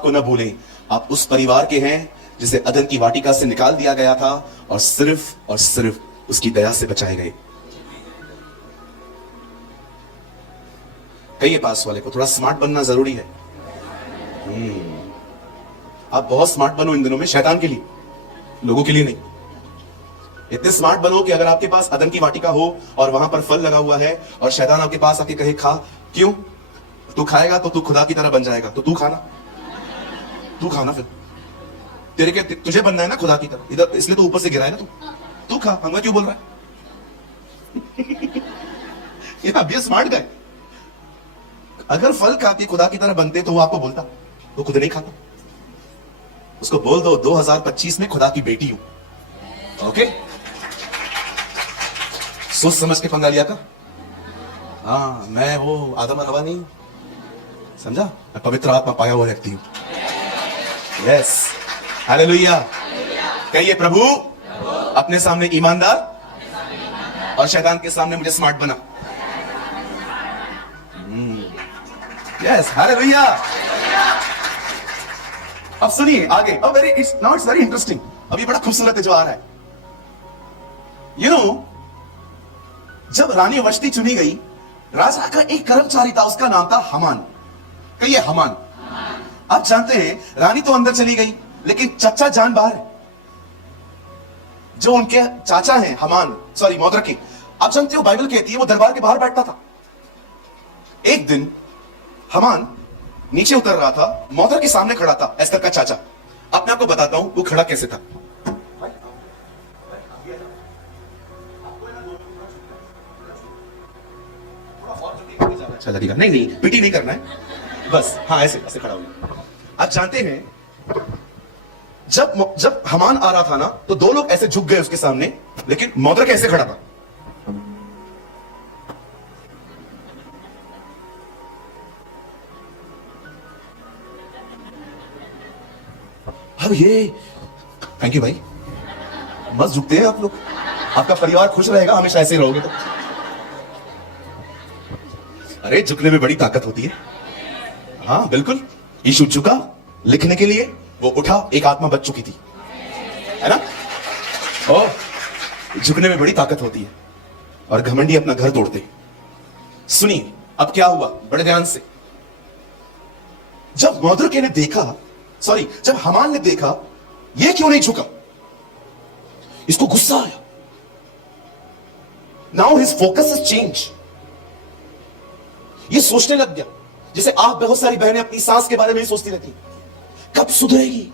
को न भूलें, आप उस परिवार के हैं जिसे अदन की वाटिका से निकाल दिया गया था, और सिर्फ उसकी दया से बचाए गए। कहिए पास वाले को, थोड़ा स्मार्ट बनना जरूरी है। आप बहुत स्मार्ट बनो इन दिनों में, शैतान के लिए, लोगों के लिए नहीं। इतने स्मार्ट बनो कि अगर आपके पास अदन की वाटिका हो और वहां पर फल लगा हुआ है, और शैतान आपके पास आके कहे खा, क्यों? तू खाएगा तो तू खुदा की तरह बन जाएगा, तो तू खाना फिर तुझे बनना है ना खुदा की तरह, इधर इसलिए तो ऊपर से गिरा है ना तू खा। हमें क्यों बोल रहा है? ये स्मार्ट गाय। अगर फल खा के खुदा की तरह बनते तो वो आपको बोलता, तो खुद नहीं खाता। उसको बोल दो 2025 में खुदा की बेटी हूं। ओके, सोच समझ के पंगा लिया का। हाँ, मैं वो आदम और हवा नहीं, समझा? मैं पवित्र आत्मा पाया हुआ व्यक्ति हूं। Yes, hallelujah. कहिए प्रभु अपने सामने ईमानदार और शैतान के सामने मुझे स्मार्ट बना। Yes, hallelujah. अब सुनिए आगे। अब इट्स वेरी इंटरेस्टिंग। अब ये बड़ा खूबसूरत है जो आ रहा है। जब रानी वष्टी चुनी गई, राजा का एक कर्मचारी था, उसका नाम था हमान। कहिए हमान। आप जानते हैं रानी तो अंदर चली गई, लेकिन चच्चा जान बाहर है। जो उनके चाचा हैं मौद्रके, आप जानते हो बाइबल कहती है वो दरबार के बाहर बैठता था। एक दिन हमान नीचे उतर रहा था, मौद्रके के सामने खड़ा था एस्तर का चाचा। अपने आपको बताता हूं वो खड़ा कैसे था। अच्छा लगेगा? नहीं, पीटी नहीं करना है, बस हाँ ऐसे खड़ा हो। आप जानते हैं जब हमान आ रहा था ना, तो दो लोग ऐसे झुक गए उसके सामने, लेकिन मौद्रके ऐसे खड़ा था। अब ये थैंक यू भाई, मस्त झुकते हैं आप लोग। आपका परिवार खुश रहेगा हमेशा ऐसे रहोगे तो। अरे झुकने में बड़ी ताकत होती है। हाँ बिल्कुल, यीशु झुका लिखने के लिए, वो उठा, एक आत्मा बच चुकी थी, है ना। और झुकने में बड़ी ताकत होती है और घमंडी अपना घर तोड़ते। सुनिए अब क्या हुआ, बड़े ध्यान से। जब मौद्रिके ने देखा, सॉरी, जब हामान ने देखा ये क्यों नहीं झुका, इसको गुस्सा आया। Now his focus is change. ये सोचने लग गया जैसे आप बहुत सारी बहनें अपनी सास के बारे में ही सोचती रहती, कब सुधरेगी।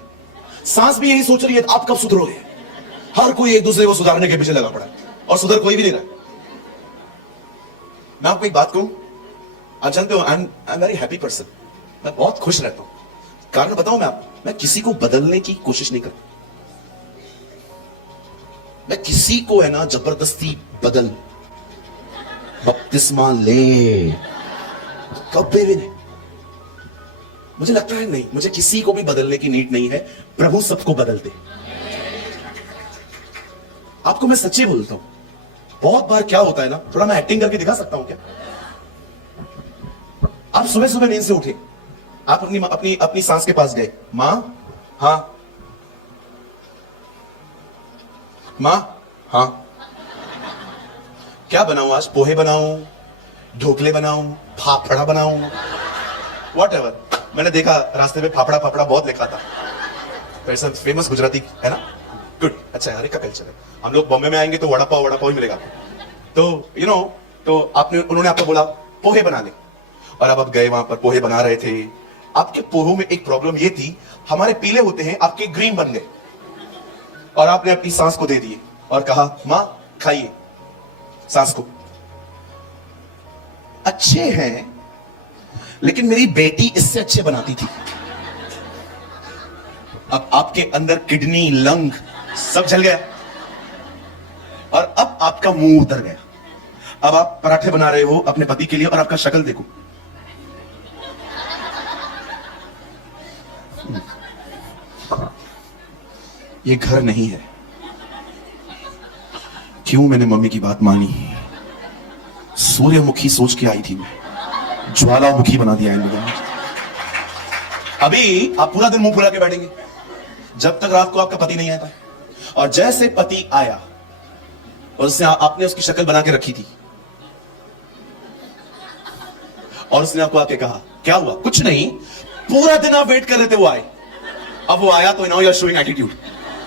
सास भी यही सोच रही है, आप कब सुधरोगे। हर कोई एक दूसरे को सुधारने के पीछे लगा पड़ा है और सुधर कोई भी नहीं रहा। मैं आपको एक बात कहूं, आप जानते हो I am very happy person. मैं बहुत खुश रहता हूं। कारण बताऊं मैं आपको, मैं किसी को बदलने की कोशिश नहीं करता। मैं किसी को है ना जबरदस्ती बदल, बपतिस्मा ले, कभी भी नहीं। मुझे लगता है नहीं, मुझे किसी को भी बदलने की नीड नहीं है। प्रभु सबको बदलते। आपको मैं सच्ची बोलता हूं, बहुत बार क्या होता है ना, थोड़ा मैं एक्टिंग करके दिखा सकता हूं क्या। आप सुबह सुबह नींद से उठे, आप अपनी अपनी अपनी सांस के पास गए, मां, हाँ, मां, हाँ, क्या बनाऊं आज, पोहे बनाऊं, ढोकले बनाऊं, फाफड़ा बनाऊं, व्हाटएवर। मैंने देखा रास्ते में फाफड़ा फाफड़ा बहुत लिखा था, वैसा फेमस गुजराती है ना, गुड, अच्छा है, हर एक का कल्चर है। हम लोग बॉम्बे में आएंगे तो वड़ा पाव ही मिलेगा। तो यू नो, तो उन्होंने आपको बोला पोहे बना ले, और अब आप गए वहां पर, पोहे बना रहे थे। आपके पोहों में एक प्रॉब्लम ये थी, हमारे पीले होते हैं, आपके ग्रीन बन गए, और आपने अपनी सांस को दे दिए और कहा मां खाइए सांस को। अच्छे हैं, लेकिन मेरी बेटी इससे अच्छे बनाती थी। अब आपके अंदर किडनी, लंग सब जल गया, और अब आपका मुंह उतर गया। अब आप पराठे बना रहे हो अपने पति के लिए, और आपका शक्ल देखो, ये घर नहीं है। क्यों मैंने मम्मी की बात मानी। सूर्यमुखी सोच के आई थी मैं, ज्वालामुखी बना दिया इन लोगों ने। अभी आप पूरा दिन मुंह फुला के बैठेंगे जब तक रात को आपका पति नहीं आता। और जैसे पति आया और उसने आपने उसकी शक्ल बना के रखी थी, और उसने आपको आके कहा क्या हुआ, कुछ नहीं, पूरा दिन आप वेट कर रहे थे वो आए, अब वो आया तो now you are showing attitude.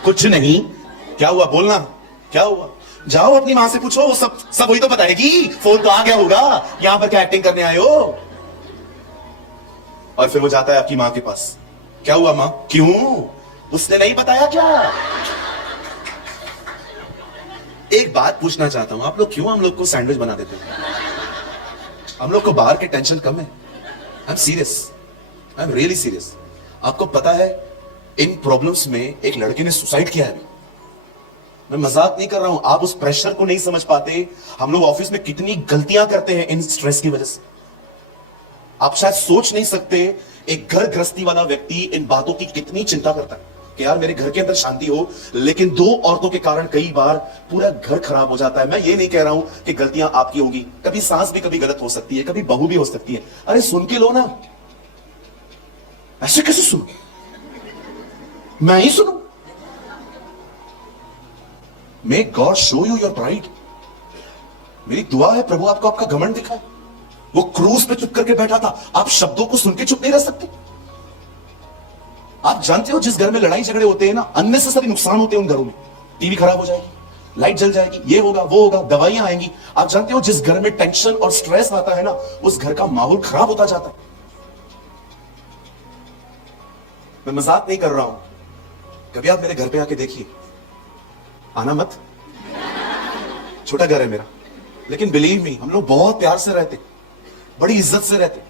कुछ नहीं, क्या हुआ, बोलना क्या हुआ। जाओ अपनी मां से पूछो, वो सब वही तो बताएगी, फोन तो आ गया होगा, यहां पर क्या एक्टिंग करने आए हो। और फिर वो जाता है आपकी मां के पास, क्या हुआ मां, क्यों, उसने नहीं बताया क्या। एक बात पूछना चाहता हूं, आप लोग क्यों हम लोग को सैंडविच बना देते हैं। हम लोग को बाहर के टेंशन कम है। I am serious, I am really serious. आपको पता है इन प्रॉब्लम्स में एक लड़के ने सुसाइड किया है। मैं मजाक नहीं कर रहा हूं, आप उस प्रेशर को नहीं समझ पाते। हम लोग ऑफिस में कितनी गलतियां करते हैं इन स्ट्रेस की वजह से। आप शायद सोच नहीं सकते, एक घर गृहस्थी वाला व्यक्ति इन बातों की कितनी चिंता करता है कि यार मेरे घर के अंदर शांति हो, लेकिन दो औरतों के कारण कई बार पूरा घर खराब हो जाता है। मैं ये नहीं कह रहा हूं कि गलतियां आपकी होगी, कभी सास भी कभी गलत हो सकती है, कभी बहू भी हो सकती है। अरे सुन के लो ना, ऐसे कैसे सुनो, मैं ही सुनू। May God show you your pride. मेरी दुआ है प्रभु आपको आपका घमंड दिखाए। वो क्रूज पे चुप करके बैठा था, आप शब्दों को सुन के चुप नहीं रह सकते। आप जानते हो जिस घर में लड़ाई झगड़े होते हैं ना, अननेसेसरी नुकसान होते हैं उन घरों में। टीवी खराब हो जाएगी, लाइट जल जाएगी, ये होगा वो होगा, दवाइयां आएंगी। आप जानते हो जिस घर में टेंशन और स्ट्रेस आता है ना, उस घर का माहौल खराब होता जाता है। मैं मजाक नहीं कर रहा हूं, कभी आप मेरे घर पे आके देखिए, आना मत, छोटा घर है मेरा, लेकिन बिलीव मी हम लोग बहुत प्यार से रहते, बड़ी इज्जत से रहते,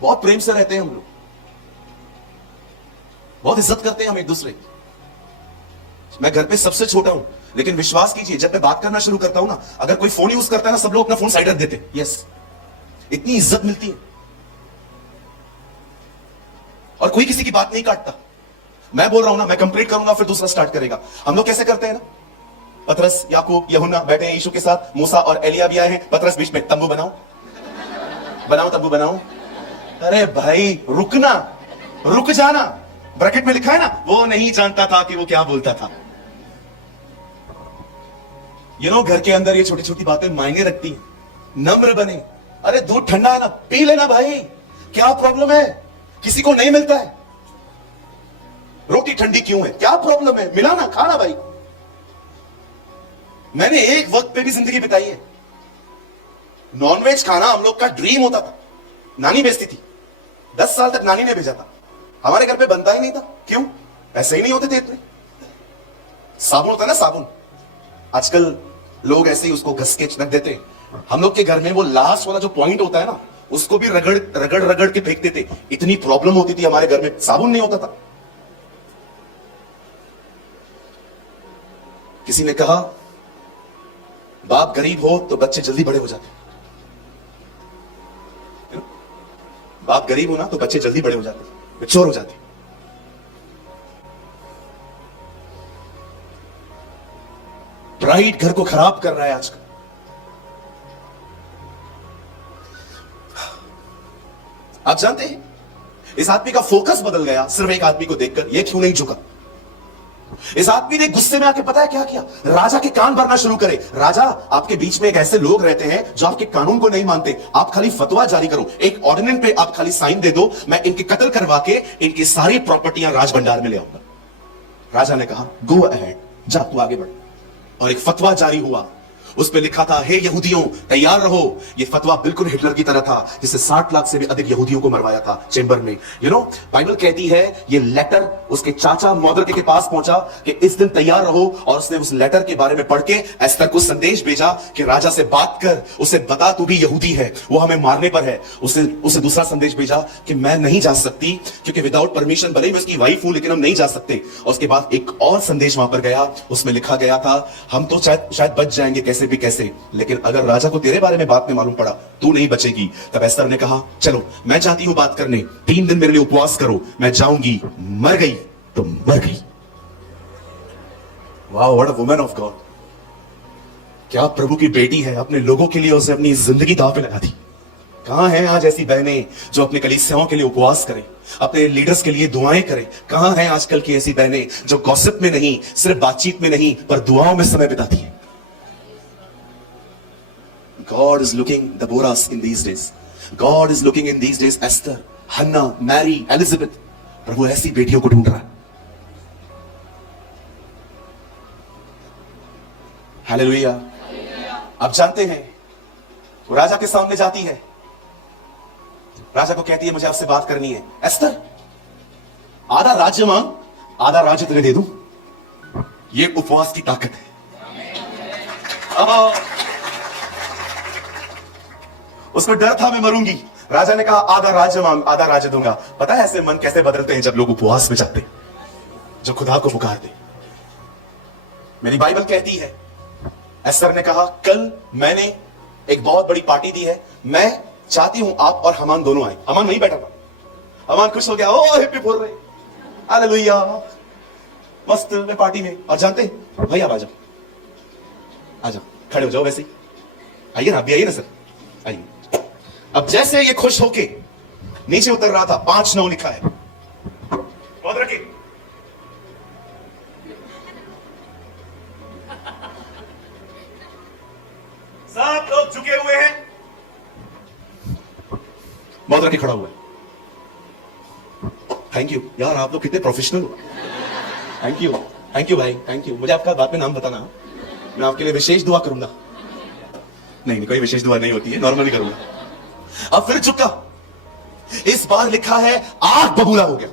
बहुत प्रेम से रहते हैं हम लोग, बहुत इज्जत करते हैं हम एक दूसरे की। मैं घर पे सबसे छोटा हूं, लेकिन विश्वास कीजिए जब मैं बात करना शुरू करता हूं ना, अगर कोई फोन यूज करता है ना, सब लोग अपना फोन साइड रख देते। यस, इतनी इज्जत मिलती है। और कोई किसी की बात नहीं काटता। मैं बोल रहा हूं ना, मैं कंप्लीट करूंगा फिर दूसरा स्टार्ट करेगा। हम लोग कैसे करते हैं ना, पतरस, याकूब, यूहन्ना बैठे हैं यीशु के साथ, मूसा और एलिया भी आए हैं, पतरस बीच में, तंबू बनाओ। बनाओ तब्बू बनाओ। अरे भाई रुकना, रुक जाना, ब्रैकेट में लिखा है ना, वो नहीं जानता था कि वो क्या बोलता था। घर के अंदर ये छोटी छोटी बातें मायने रखती हैं। नम्र बने। अरे दूध ठंडा है ना, पी लेना भाई, क्या प्रॉब्लम है? किसी को नहीं मिलता है। रोटी ठंडी क्यों है, क्या प्रॉब्लम है? मिला ना, खाना भाई। मैंने एक वक्त पे भी जिंदगी बिताई है। नॉनवेज खाना हम लोग का ड्रीम होता था। नानी भेजती थी, 10 साल तक नानी ने भेजा था। हमारे घर पे बनता ही नहीं था। क्यों? ऐसे ही नहीं होते थे इतने। साबुन होता है ना, साबुन, आजकल लोग ऐसे ही उसको घस के रख देते हैं। हम लोग के घर में वो लास्ट वाला जो पॉइंट होता है ना, उसको भी रगड़ रगड़ रगड़ के फेंकते थे। इतनी प्रॉब्लम होती थी हमारे घर में, साबुन नहीं होता था। किसी ने कहा बाप गरीब हो तो बच्चे जल्दी बड़े हो जाते। बाप गरीब हो ना तो बच्चे जल्दी बड़े हो जाते, मैच्योर हो जाते। प्राइड घर को खराब कर रहा है आजकल। आप जानते हैं इस आदमी का फोकस बदल गया सिर्फ एक आदमी को देखकर। यह क्यों नहीं झुका? इस आदमी ने गुस्से में आके पता है क्या किया? राजा के कान भरना शुरू करे। राजा, आपके बीच में एक ऐसे लोग रहते हैं जो आपके कानून को नहीं मानते। आप खाली फतवा जारी करो, एक ऑर्डिनेंस पे आप खाली साइन दे दो, मैं इनके कत्ल करवा के इनकी सारी प्रॉपर्टियां राज भंडार में ले आऊंगा। राजा ने कहा गो अहेड, जा तू आगे बढ़। और एक फतवा जारी हुआ, उस पे लिखा था, हे यहूदियों तैयार रहो। ये फतवा बिल्कुल हिटलर की तरह था, जिससे 60 लाख से भी अधिक यहूदियों को मरवाया था चेंबर में। बाइबल कहती है ये लेटर उसके चाचा मॉर्डके के पास पहुंचा कि इस दिन तैयार रहो। और उसने उस लेटर के बारे में पढ़ के एस्तर को संदेश भेजा कि राजा से बात कर, उसे बता तू भी यहूदी है, वो हमें मारने पर है। उसे दूसरा संदेश भेजा कि मैं नहीं जा सकती, क्योंकि विदाउट परमिशन, भले मैं उसकी वाइफ हूं लेकिन हम नहीं जा सकते। और उसके बाद एक और संदेश वहां पर गया, उसमें लिखा गया था हम तो शायद बच जाएंगे कैसे भी कैसे, लेकिन अगर राजा को तेरे बारे में बात में मालूम पड़ा तू नहीं बचेगी। तब एस्तर ने कहा चलो मैं चाहती हूं बात करने, 3 दिन मेरे लिए उपवास करो, मैं जाऊंगी। मर गई तो मर गई। वाह, what a woman of God. क्या प्रभु की बेटी है, अपने लोगों के लिए उसने अपनी जिंदगी दांव पे लगा दी। कहां हैं आज ऐसी बहनें जो अपने कलीसियाओं के लिए उपवास करें, अपने लीडर्स के लिए दुआएं करें? कहां हैं आजकल की ऐसी बहनें जो गॉसिप में नहीं, सिर्फ बातचीत में नहीं, पर दुआओं में समय बिताती हैं? God is looking Deborahs in these days. God is looking in these days Esther, Hannah, Mary, Elizabeth. प्रभु ऐसी बेटियों को ढूंढ रहा है। हालेलुया। आप जानते हैं वो राजा के सामने जाती है, राजा को कहती है मुझे आपसे बात करनी है। एस्तर, आधा राज्य मांग, आधा राज्य तुझे दे दूं। ये उपवास की ताकत है। उसको डर था मैं मरूंगी। राजा ने कहा आधा राज्य मांग, आधा राज्य दूंगा। पता है ऐसे मन कैसे बदलते हैं जब लोग उपवास में जाते, जो खुदा को पुकारते। मेरी बाइबल कहती है एस्तर ने कहा कल मैंने एक बहुत बड़ी पार्टी दी है, मैं चाहती हूं आप और हमान दोनों आए। हमान वहीं बैठा था। हमान खुश हो गया, ओ हिप्पी बोल रहे, हालेलुया, मस्त में पार्टी में। और जानते भाई आप आ जाओ, आ जाओ, खड़े हो जाओ, वैसे ही आइए ना, अभी आइए ना सर, आइए। अब जैसे ये खुश होके नीचे उतर रहा था, 5-9 लिखा है, बहुत रखिए। सब लोग झुके हुए हैं, बहुत रखिए, खड़ा हुआ है। थैंक यू यार, आप लोग कितने प्रोफेशनल हो। थैंक यू भाई, थैंक यू। मुझे आपका बाद में नाम बताना, मैं आपके लिए विशेष दुआ करूंगा। नहीं, कोई विशेष दुआ नहीं होती है, नॉर्मली करूंगा। अब फिर चुका, इस बार लिखा है आग बबूला हो गया।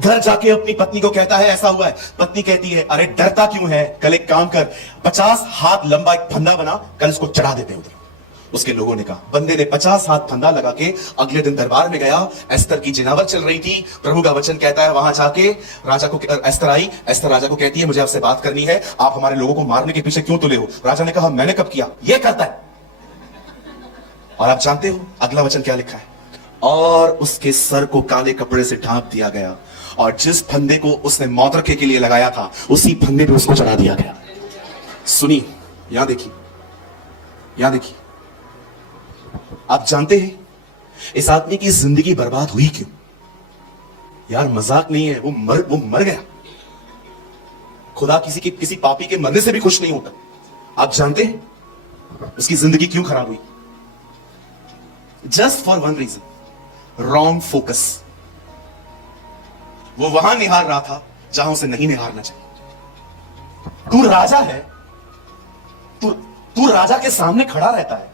घर जाके अपनी पत्नी को कहता है ऐसा हुआ है। पत्नी कहती है अरे डरता क्यों है, कल एक काम कर, 50 हाथ लंबा एक फंदा बना, कल इसको चढ़ा देते हैं उधर। उसके लोगों ने कहा, बंदे ने 50 हाथ फंदा लगा के अगले दिन दरबार में गया। एस्तर की जिनावर चल रही थी। प्रभु का वचन कहता है वहां जाके राजा को, एस्तर आई, एस्तर राजा को कहती है मुझे आपसे बात करनी है, आप हमारे लोगों को मारने के पीछे क्यों तुले हो? राजा ने कहा मैंने कब किया, ये करता है। और आप जानते हो अगला वचन क्या लिखा है? और उसके सर को काले कपड़े से ढांप दिया गया, और जिस फंदे को उसने मौतरके के लिए लगाया था उसी फंदे पे उसको चढ़ा दिया गया। सुनिए, यहां देखिए, यहां देखिए, आप जानते हैं इस आदमी की जिंदगी बर्बाद हुई क्यों? यार मजाक नहीं है, वो मर गया। खुदा किसी पापी के मरने से भी खुश नहीं होता। आप जानते हैं उसकी जिंदगी क्यों खराब हुई? Just for one reason, wrong focus. वो वहां निहार रहा था जहां उसे नहीं निहारना चाहिए। तू राजा है, तू राजा के सामने खड़ा रहता है,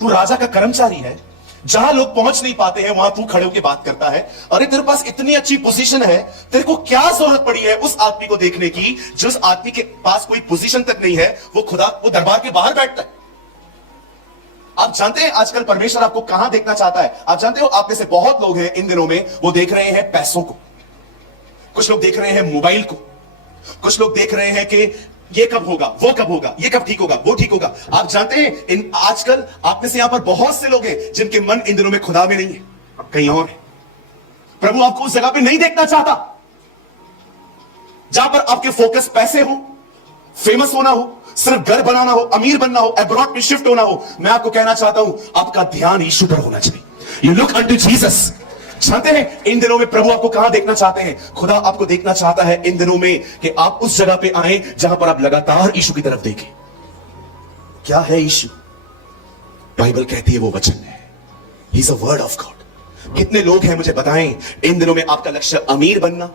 तू राजा का कर्मचारी है। जहां लोग पहुंच नहीं पाते हैं वहां तू खड़े होकर बात करता है। अरे तेरे पास इतनी अच्छी पोजीशन है, तेरे को क्या जरूरत पड़ी है उस आदमी को देखने की जिस आदमी के पास कोई पोजीशन तक नहीं है? वो दरबार के बाहर बैठता है। आप जानते हैं आजकल परमेश्वर आपको कहां देखना चाहता है? आप जानते हो आप में से बहुत लोग हैं इन दिनों में, वो देख रहे हैं पैसों को, कुछ लोग देख रहे हैं मोबाइल को, कुछ लोग देख रहे हैं कि ये कब होगा, वो कब होगा, ये कब ठीक होगा, वो ठीक होगा। आप जानते हैं इन आजकल आप में से यहां पर बहुत से लोग हैं जिनके मन इन दिनों में खुदा में नहीं है, कहीं और है। प्रभु आपको उस जगह पे नहीं देखना चाहता जहां पर आपके फोकस पैसे हो, फेमस होना हो, सिर्फ घर बनाना हो, अमीर बनना हो, अब्रॉड में शिफ्ट होना हो। मैं आपको कहना चाहता हूं आपका ध्यान यीशु पर होना चाहिए। You look unto Jesus. जानते हैं इन दिनों में प्रभु आपको कहां देखना चाहते हैं? खुदा आपको देखना चाहता है इन दिनों में कि आप उस जगह पे आए जहां पर आप लगातार यीशु की तरफ देखें। क्या है यीशु? बाइबल कहती है वो वचन है। He is a word of God. कितने लोग हैं मुझे बताएं इन दिनों में आपका लक्ष्य अमीर बनना?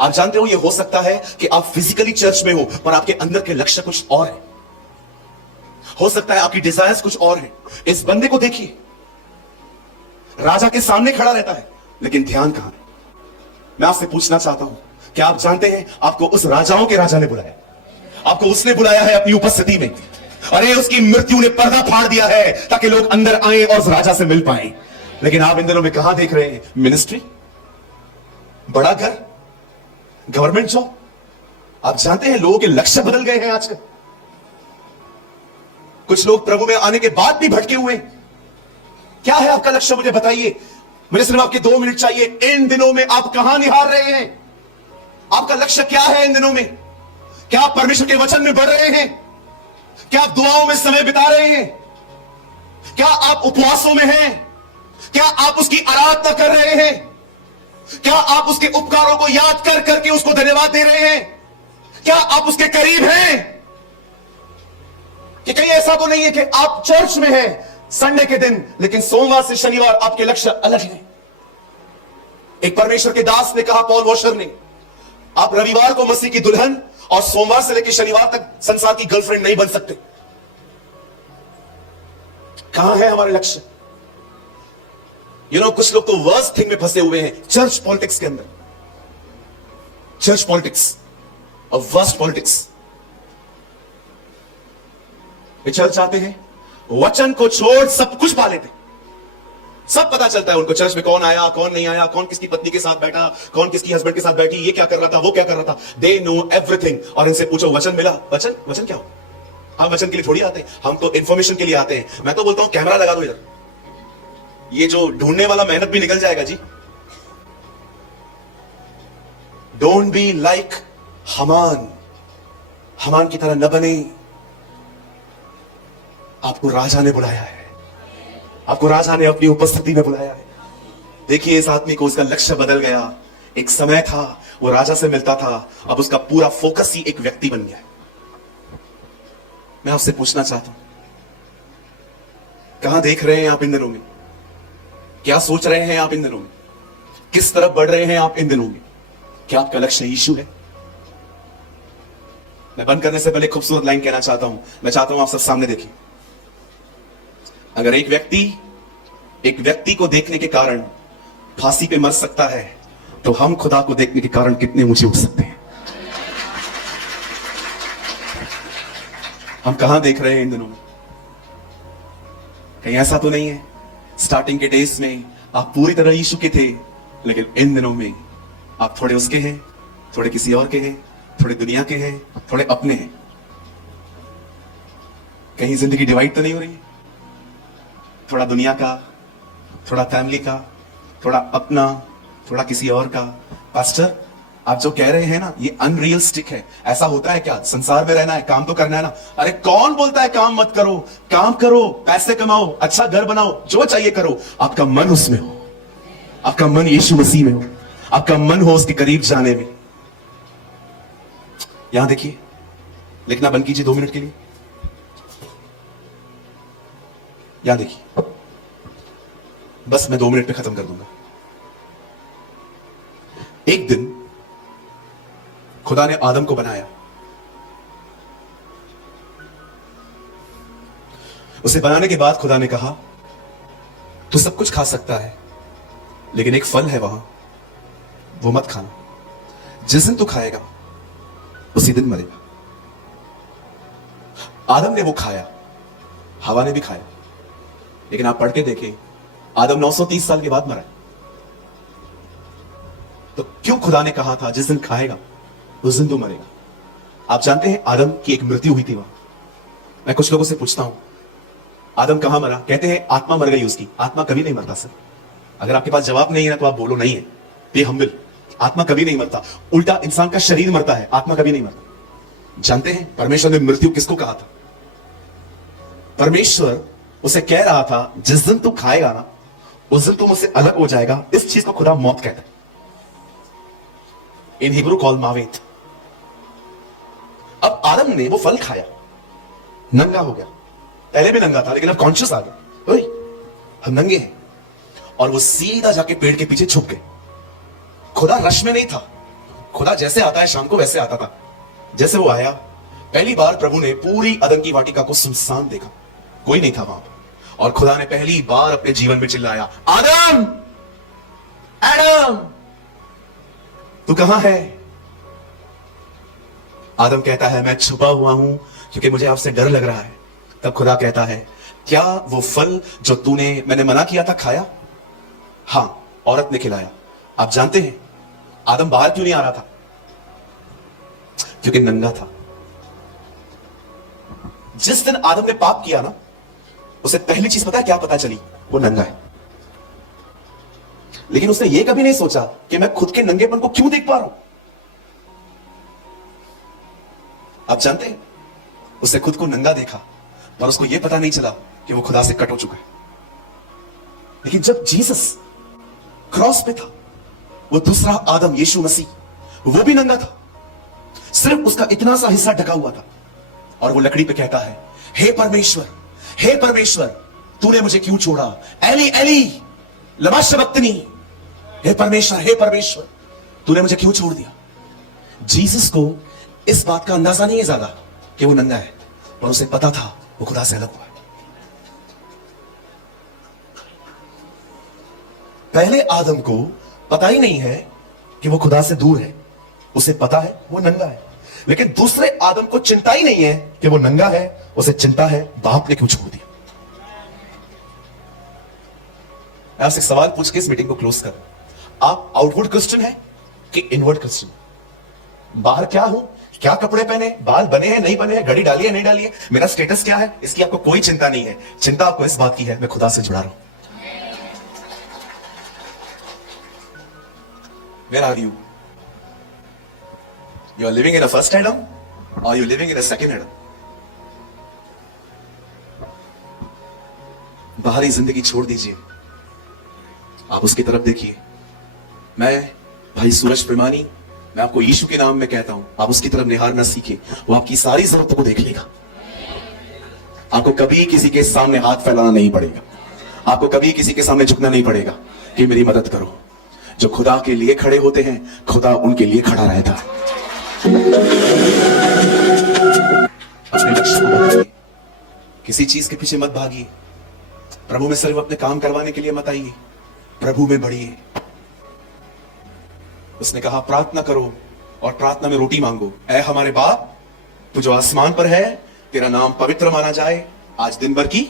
आप जानते हो ये हो सकता है कि आप फिजिकली चर्च में हो पर आपके अंदर के लक्ष्य कुछ और है। हो सकता है आपकी डिजायर्स कुछ और है। इस बंदे को देखिए, राजा के सामने खड़ा रहता है लेकिन ध्यान कहां है? मैं आपसे पूछना चाहता हूं, क्या आप जानते हैं आपको उस राजाओं के राजा ने बुलाया? आपको उसने बुलाया है अपनी उपस्थिति में। अरे उसकी मृत्यु ने पर्दा फाड़ दिया है ताकि लोग अंदर आए और उस राजा से मिल पाए। लेकिन आप इन दिनों में कहां देख रहे हैं? मिनिस्ट्री, बड़ा घर, गवर्नमेंट जॉब। आप जानते हैं लोगों के लक्ष्य बदल गए हैं आजकल। कुछ लोग प्रभु में आने के बाद भी भटके हुए। क्या है आपका लक्ष्य? मुझे बताइए। मुझे सिर्फ आपके 2 मिनट चाहिए। इन दिनों में आप कहां निहार रहे हैं? आपका लक्ष्य क्या है इन दिनों में? क्या आप परमेश्वर के वचन में बढ़ रहे हैं? क्या आप दुआओं में समय बिता रहे हैं? क्या आप उपवासों में हैं? क्या आप उसकी आराधना कर रहे हैं? क्या आप उसके उपकारों को याद कर करके उसको धन्यवाद दे रहे हैं? क्या आप उसके करीब हैं? कि कहीं ऐसा तो नहीं है कि आप चर्च में हैं संडे के दिन लेकिन सोमवार से शनिवार आपके लक्ष्य अलग हैं। एक परमेश्वर के दास ने कहा, पॉल वॉशर ने, आप रविवार को मसीह की दुल्हन और सोमवार से लेकर शनिवार तक संसार की गर्लफ्रेंड नहीं बन सकते। कहां है हमारे लक्ष्य? कुछ लोग तो वर्स्ट थिंग में फंसे हुए हैं, चर्च पॉलिटिक्स के अंदर। चर्च पॉलिटिक्स और वर्स्ट पॉलिटिक्स। वे चर्च आते हैं, वचन को छोड़ सब कुछ पा लेते, सब पता चलता है उनको। चर्च में कौन आया, कौन नहीं आया, कौन किसकी पत्नी के साथ बैठा, कौन किसकी हस्बैंड के साथ बैठी, ये क्या कर रहा था, वो क्या कर रहा था। They know everything. और इनसे पूछो वचन मिला? वचन क्या हो? हम वचन के लिए थोड़ी आते हैं, हम तो इंफॉर्मेशन के लिए आते हैं। मैं तो बोलता हूं कैमरा लगा दो इधर, ये जो ढूंढने वाला मेहनत भी निकल जाएगा जी। डोंट बी लाइक हमान की तरह न बने। आपको राजा ने बुलाया है, आपको राजा ने अपनी उपस्थिति में बुलाया है। देखिए इस आदमी को उसका लक्ष्य बदल गया। एक समय था वो राजा से मिलता था, अब उसका पूरा फोकस ही एक व्यक्ति बन गया है। मैं आपसे पूछना चाहता हूं, कहां देख रहे हैं आप इन दिनों में? क्या सोच रहे हैं आप इन दिनों में? किस तरफ बढ़ रहे हैं आप इन दिनों में? क्या आपका लक्ष्य यीशु है? मैं बंद करने से पहले खूबसूरत लाइन कहना चाहता हूं। मैं चाहता हूं आप सब सामने देखिए। अगर एक व्यक्ति को देखने के कारण फांसी पे मर सकता है तो हम खुदा को देखने के कारण कितने ऊंचे उठ सकते हैं। हम कहां देख रहे हैं इन दिनों में? कहीं ऐसा तो नहीं है स्टार्टिंग के डेज में आप पूरी तरह यीशु के थे, लेकिन इन दिनों में आप थोड़े उसके हैं, थोड़े किसी और के हैं, थोड़े दुनिया के हैं, थोड़े अपने हैं। कहीं जिंदगी डिवाइड तो नहीं हो रही? थोड़ा दुनिया का, थोड़ा फैमिली का, थोड़ा अपना, थोड़ा किसी और का। पास्टर आप जो कह रहे हैं ना, ये अनरियलिस्टिक है। ऐसा होता है क्या? संसार में रहना है, काम तो करना है ना। अरे कौन बोलता है काम मत करो? काम करो, पैसे कमाओ, अच्छा घर बनाओ, जो चाहिए करो। आपका मन उसमें हो, आपका मन यीशु मसीह में हो, आपका मन हो उसके करीब जाने में। यहां देखिए, लिखना बंद कीजिए 2 मिनट के लिए। यहां देखिए, बस मैं 2 मिनट में खत्म कर दूंगा। एक दिन खुदा ने आदम को बनाया। उसे बनाने के बाद खुदा ने कहा, तू सब कुछ खा सकता है, लेकिन एक फल है वहां, वो मत खाना। जिस दिन तू खाएगा उसी दिन मरेगा। आदम ने वो खाया, हवा ने भी खाया, लेकिन आप पढ़ के देखें, आदम 930 साल के बाद मरा। तो क्यों खुदा ने कहा था जिस दिन खाएगा उस दिन तू मरेगा? आप जानते हैं आदम की एक मृत्यु हुई थी वहां। मैं कुछ लोगों से पूछता हूं, आदम कहां मरा? कहते हैं आत्मा मर गई उसकी। आत्मा कभी नहीं मरता सर। अगर आपके पास जवाब नहीं है ना तो आप बोलो नहीं है, बे हम्बल। आत्मा कभी नहीं मरता, उल्टा इंसान का शरीर मरता है, आत्मा कभी नहीं मरता। जानते हैं परमेश्वर ने मृत्यु किसको कहा था? परमेश्वर उसे कह रहा था जिस दिन तू खाएगा ना उस दिन तू मुझसे अलग हो जाएगा। इस चीज को खुदा मौत कहता है, इन हिब्रू कॉल मावेत। अब आदम ने वो फल खाया, नंगा हो गया। पहले भी नंगा था, लेकिन अब कॉन्शियस आ गया, ओए हम नंगे हैं। और वो सीधा जाके पेड़ के पीछे छुप गए। खुदा रश में नहीं था। खुदा जैसे आता है शाम को वैसे आता था। जैसे वो आया, पहली बार प्रभु ने पूरी अदन की वाटिका को सुनसान देखा, कोई नहीं था वहां पर। और खुदा ने पहली बार अपने जीवन में चिल्लाया, आदम, एडम, तू कहां है? आदम कहता है, मैं छुपा हुआ हूं क्योंकि मुझे आपसे डर लग रहा है। तब खुदा कहता है, क्या वो फल जो मैंने मना किया था खाया? हां, औरत ने खिलाया। आप जानते हैं आदम बाहर क्यों नहीं आ रहा था? क्योंकि नंगा था। जिस दिन आदम ने पाप किया ना, उसे पहली चीज पता है क्या पता चली? वो नंगा है। लेकिन उसने ये कभी नहीं सोचा कि मैं खुद के नंगेपन को क्यों देख पा रहा हूं। आप जानते हैं उसने खुद को नंगा देखा, पर उसको यह पता नहीं चला कि वो खुदा से कट हो चुका है। लेकिन जब जीसस क्रॉस पे था, वो दूसरा आदम यीशु मसीह, वो भी नंगा था, सिर्फ उसका इतना सा हिस्सा ढका हुआ था। और वो लकड़ी पे कहता है, हे परमेश्वर, हे परमेश्वर, तूने मुझे क्यों छोड़ा? एली एली लमा शबक्तनी। हे परमेश्वर, हे परमेश्वर, तूने मुझे क्यों छोड़ दिया? जीसस को इस बात का अंदाजा नहीं है ज्यादा कि वो नंगा है, पर उसे पता था वो खुदा से अलग हुआ है। पहले आदम को पता ही नहीं है कि वो खुदा से दूर है, उसे पता है वो नंगा है। लेकिन दूसरे आदम को चिंता ही नहीं है कि वो नंगा है, उसे चिंता है बाप ने क्यों छोड़ दिया। मैं आपसे एक सवाल पूछ के इस मीटिंग को क्लोज कर, आप आउटवर्ड क्रिश्चियन है कि इनवर्ड क्रिश्चियन? बाहर क्या हूं, क्या कपड़े पहने, बाल बने हैं नहीं बने हैं, घड़ी डाली है नहीं डाली है, मेरा स्टेटस क्या है, इसकी आपको कोई चिंता नहीं है। चिंता आपको इस बात की है, मैं खुदा से जुड़ा रहा हूं। Where are you? You are living in a first Adam or you living in a second Adam? बाहरी जिंदगी छोड़ दीजिए, आप उसकी तरफ देखिए। मैं भाई सूरज प्रेमानी, मैं आपको यीशु के नाम में कहता हूं, आप उसकी तरफ निहारना सीखिए, वो आपकी सारी जरूरतों को देख लेगा। आपको कभी किसी के सामने हाथ फैलाना नहीं पड़ेगा, आपको कभी किसी के सामने झुकना नहीं पड़ेगा कि मेरी मदद करो। जो खुदा के लिए खड़े होते हैं, खुदा उनके लिए खड़ा रहता है। अपने लक्ष्य को बताइए, किसी चीज के पीछे मत भागिए। प्रभु में सिर्फ अपने काम करवाने के लिए मत आइए, प्रभु में बढ़िए। उसने कहा प्रार्थना करो और प्रार्थना में रोटी मांगो। ऐ हमारे बाप तू जो आसमान पर है, तेरा नाम पवित्र माना जाए, आज दिन भर की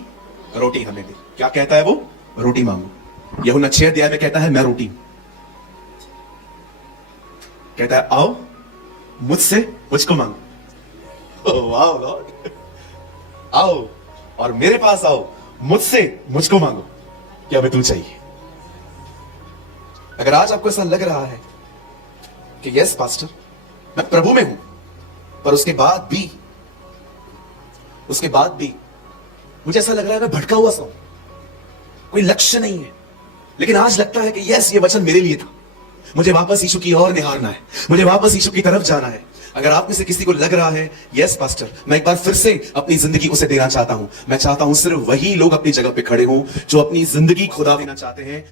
रोटी हमें दे। क्या कहता है वो? रोटी मांगो। यूहन्ना 6 अध्याय में कहता है मैं रोटी हूं। कहता है आओ मुझसे मुझको मांगो। वाह लॉर्ड, आओ और मेरे पास आओ, मुझसे मुझको मांगो। क्या हमें तू चाहिए? अगर आज आपको ऐसा लग रहा है कि यस पास्टर, मैं प्रभु में हूं, पर उसके बाद भी मुझे ऐसा लग रहा है मैं भटका हुआ सा हूं, कोई लक्ष्य नहीं है। लेकिन आज लगता है कि यस, ये वचन मेरे लिए था, मुझे वापस यीशु की ओर निहारना है, मुझे वापस यीशु की तरफ जाना है। अगर आप में से किसी को लग रहा है यस पास्टर, मैं एक बार फिर से अपनी जिंदगी उसे देना चाहता हूं, मैं चाहता हूं सिर्फ वही लोग अपनी जगह पे खड़े हों जो अपनी जिंदगी खुदा देना चाहते हैं।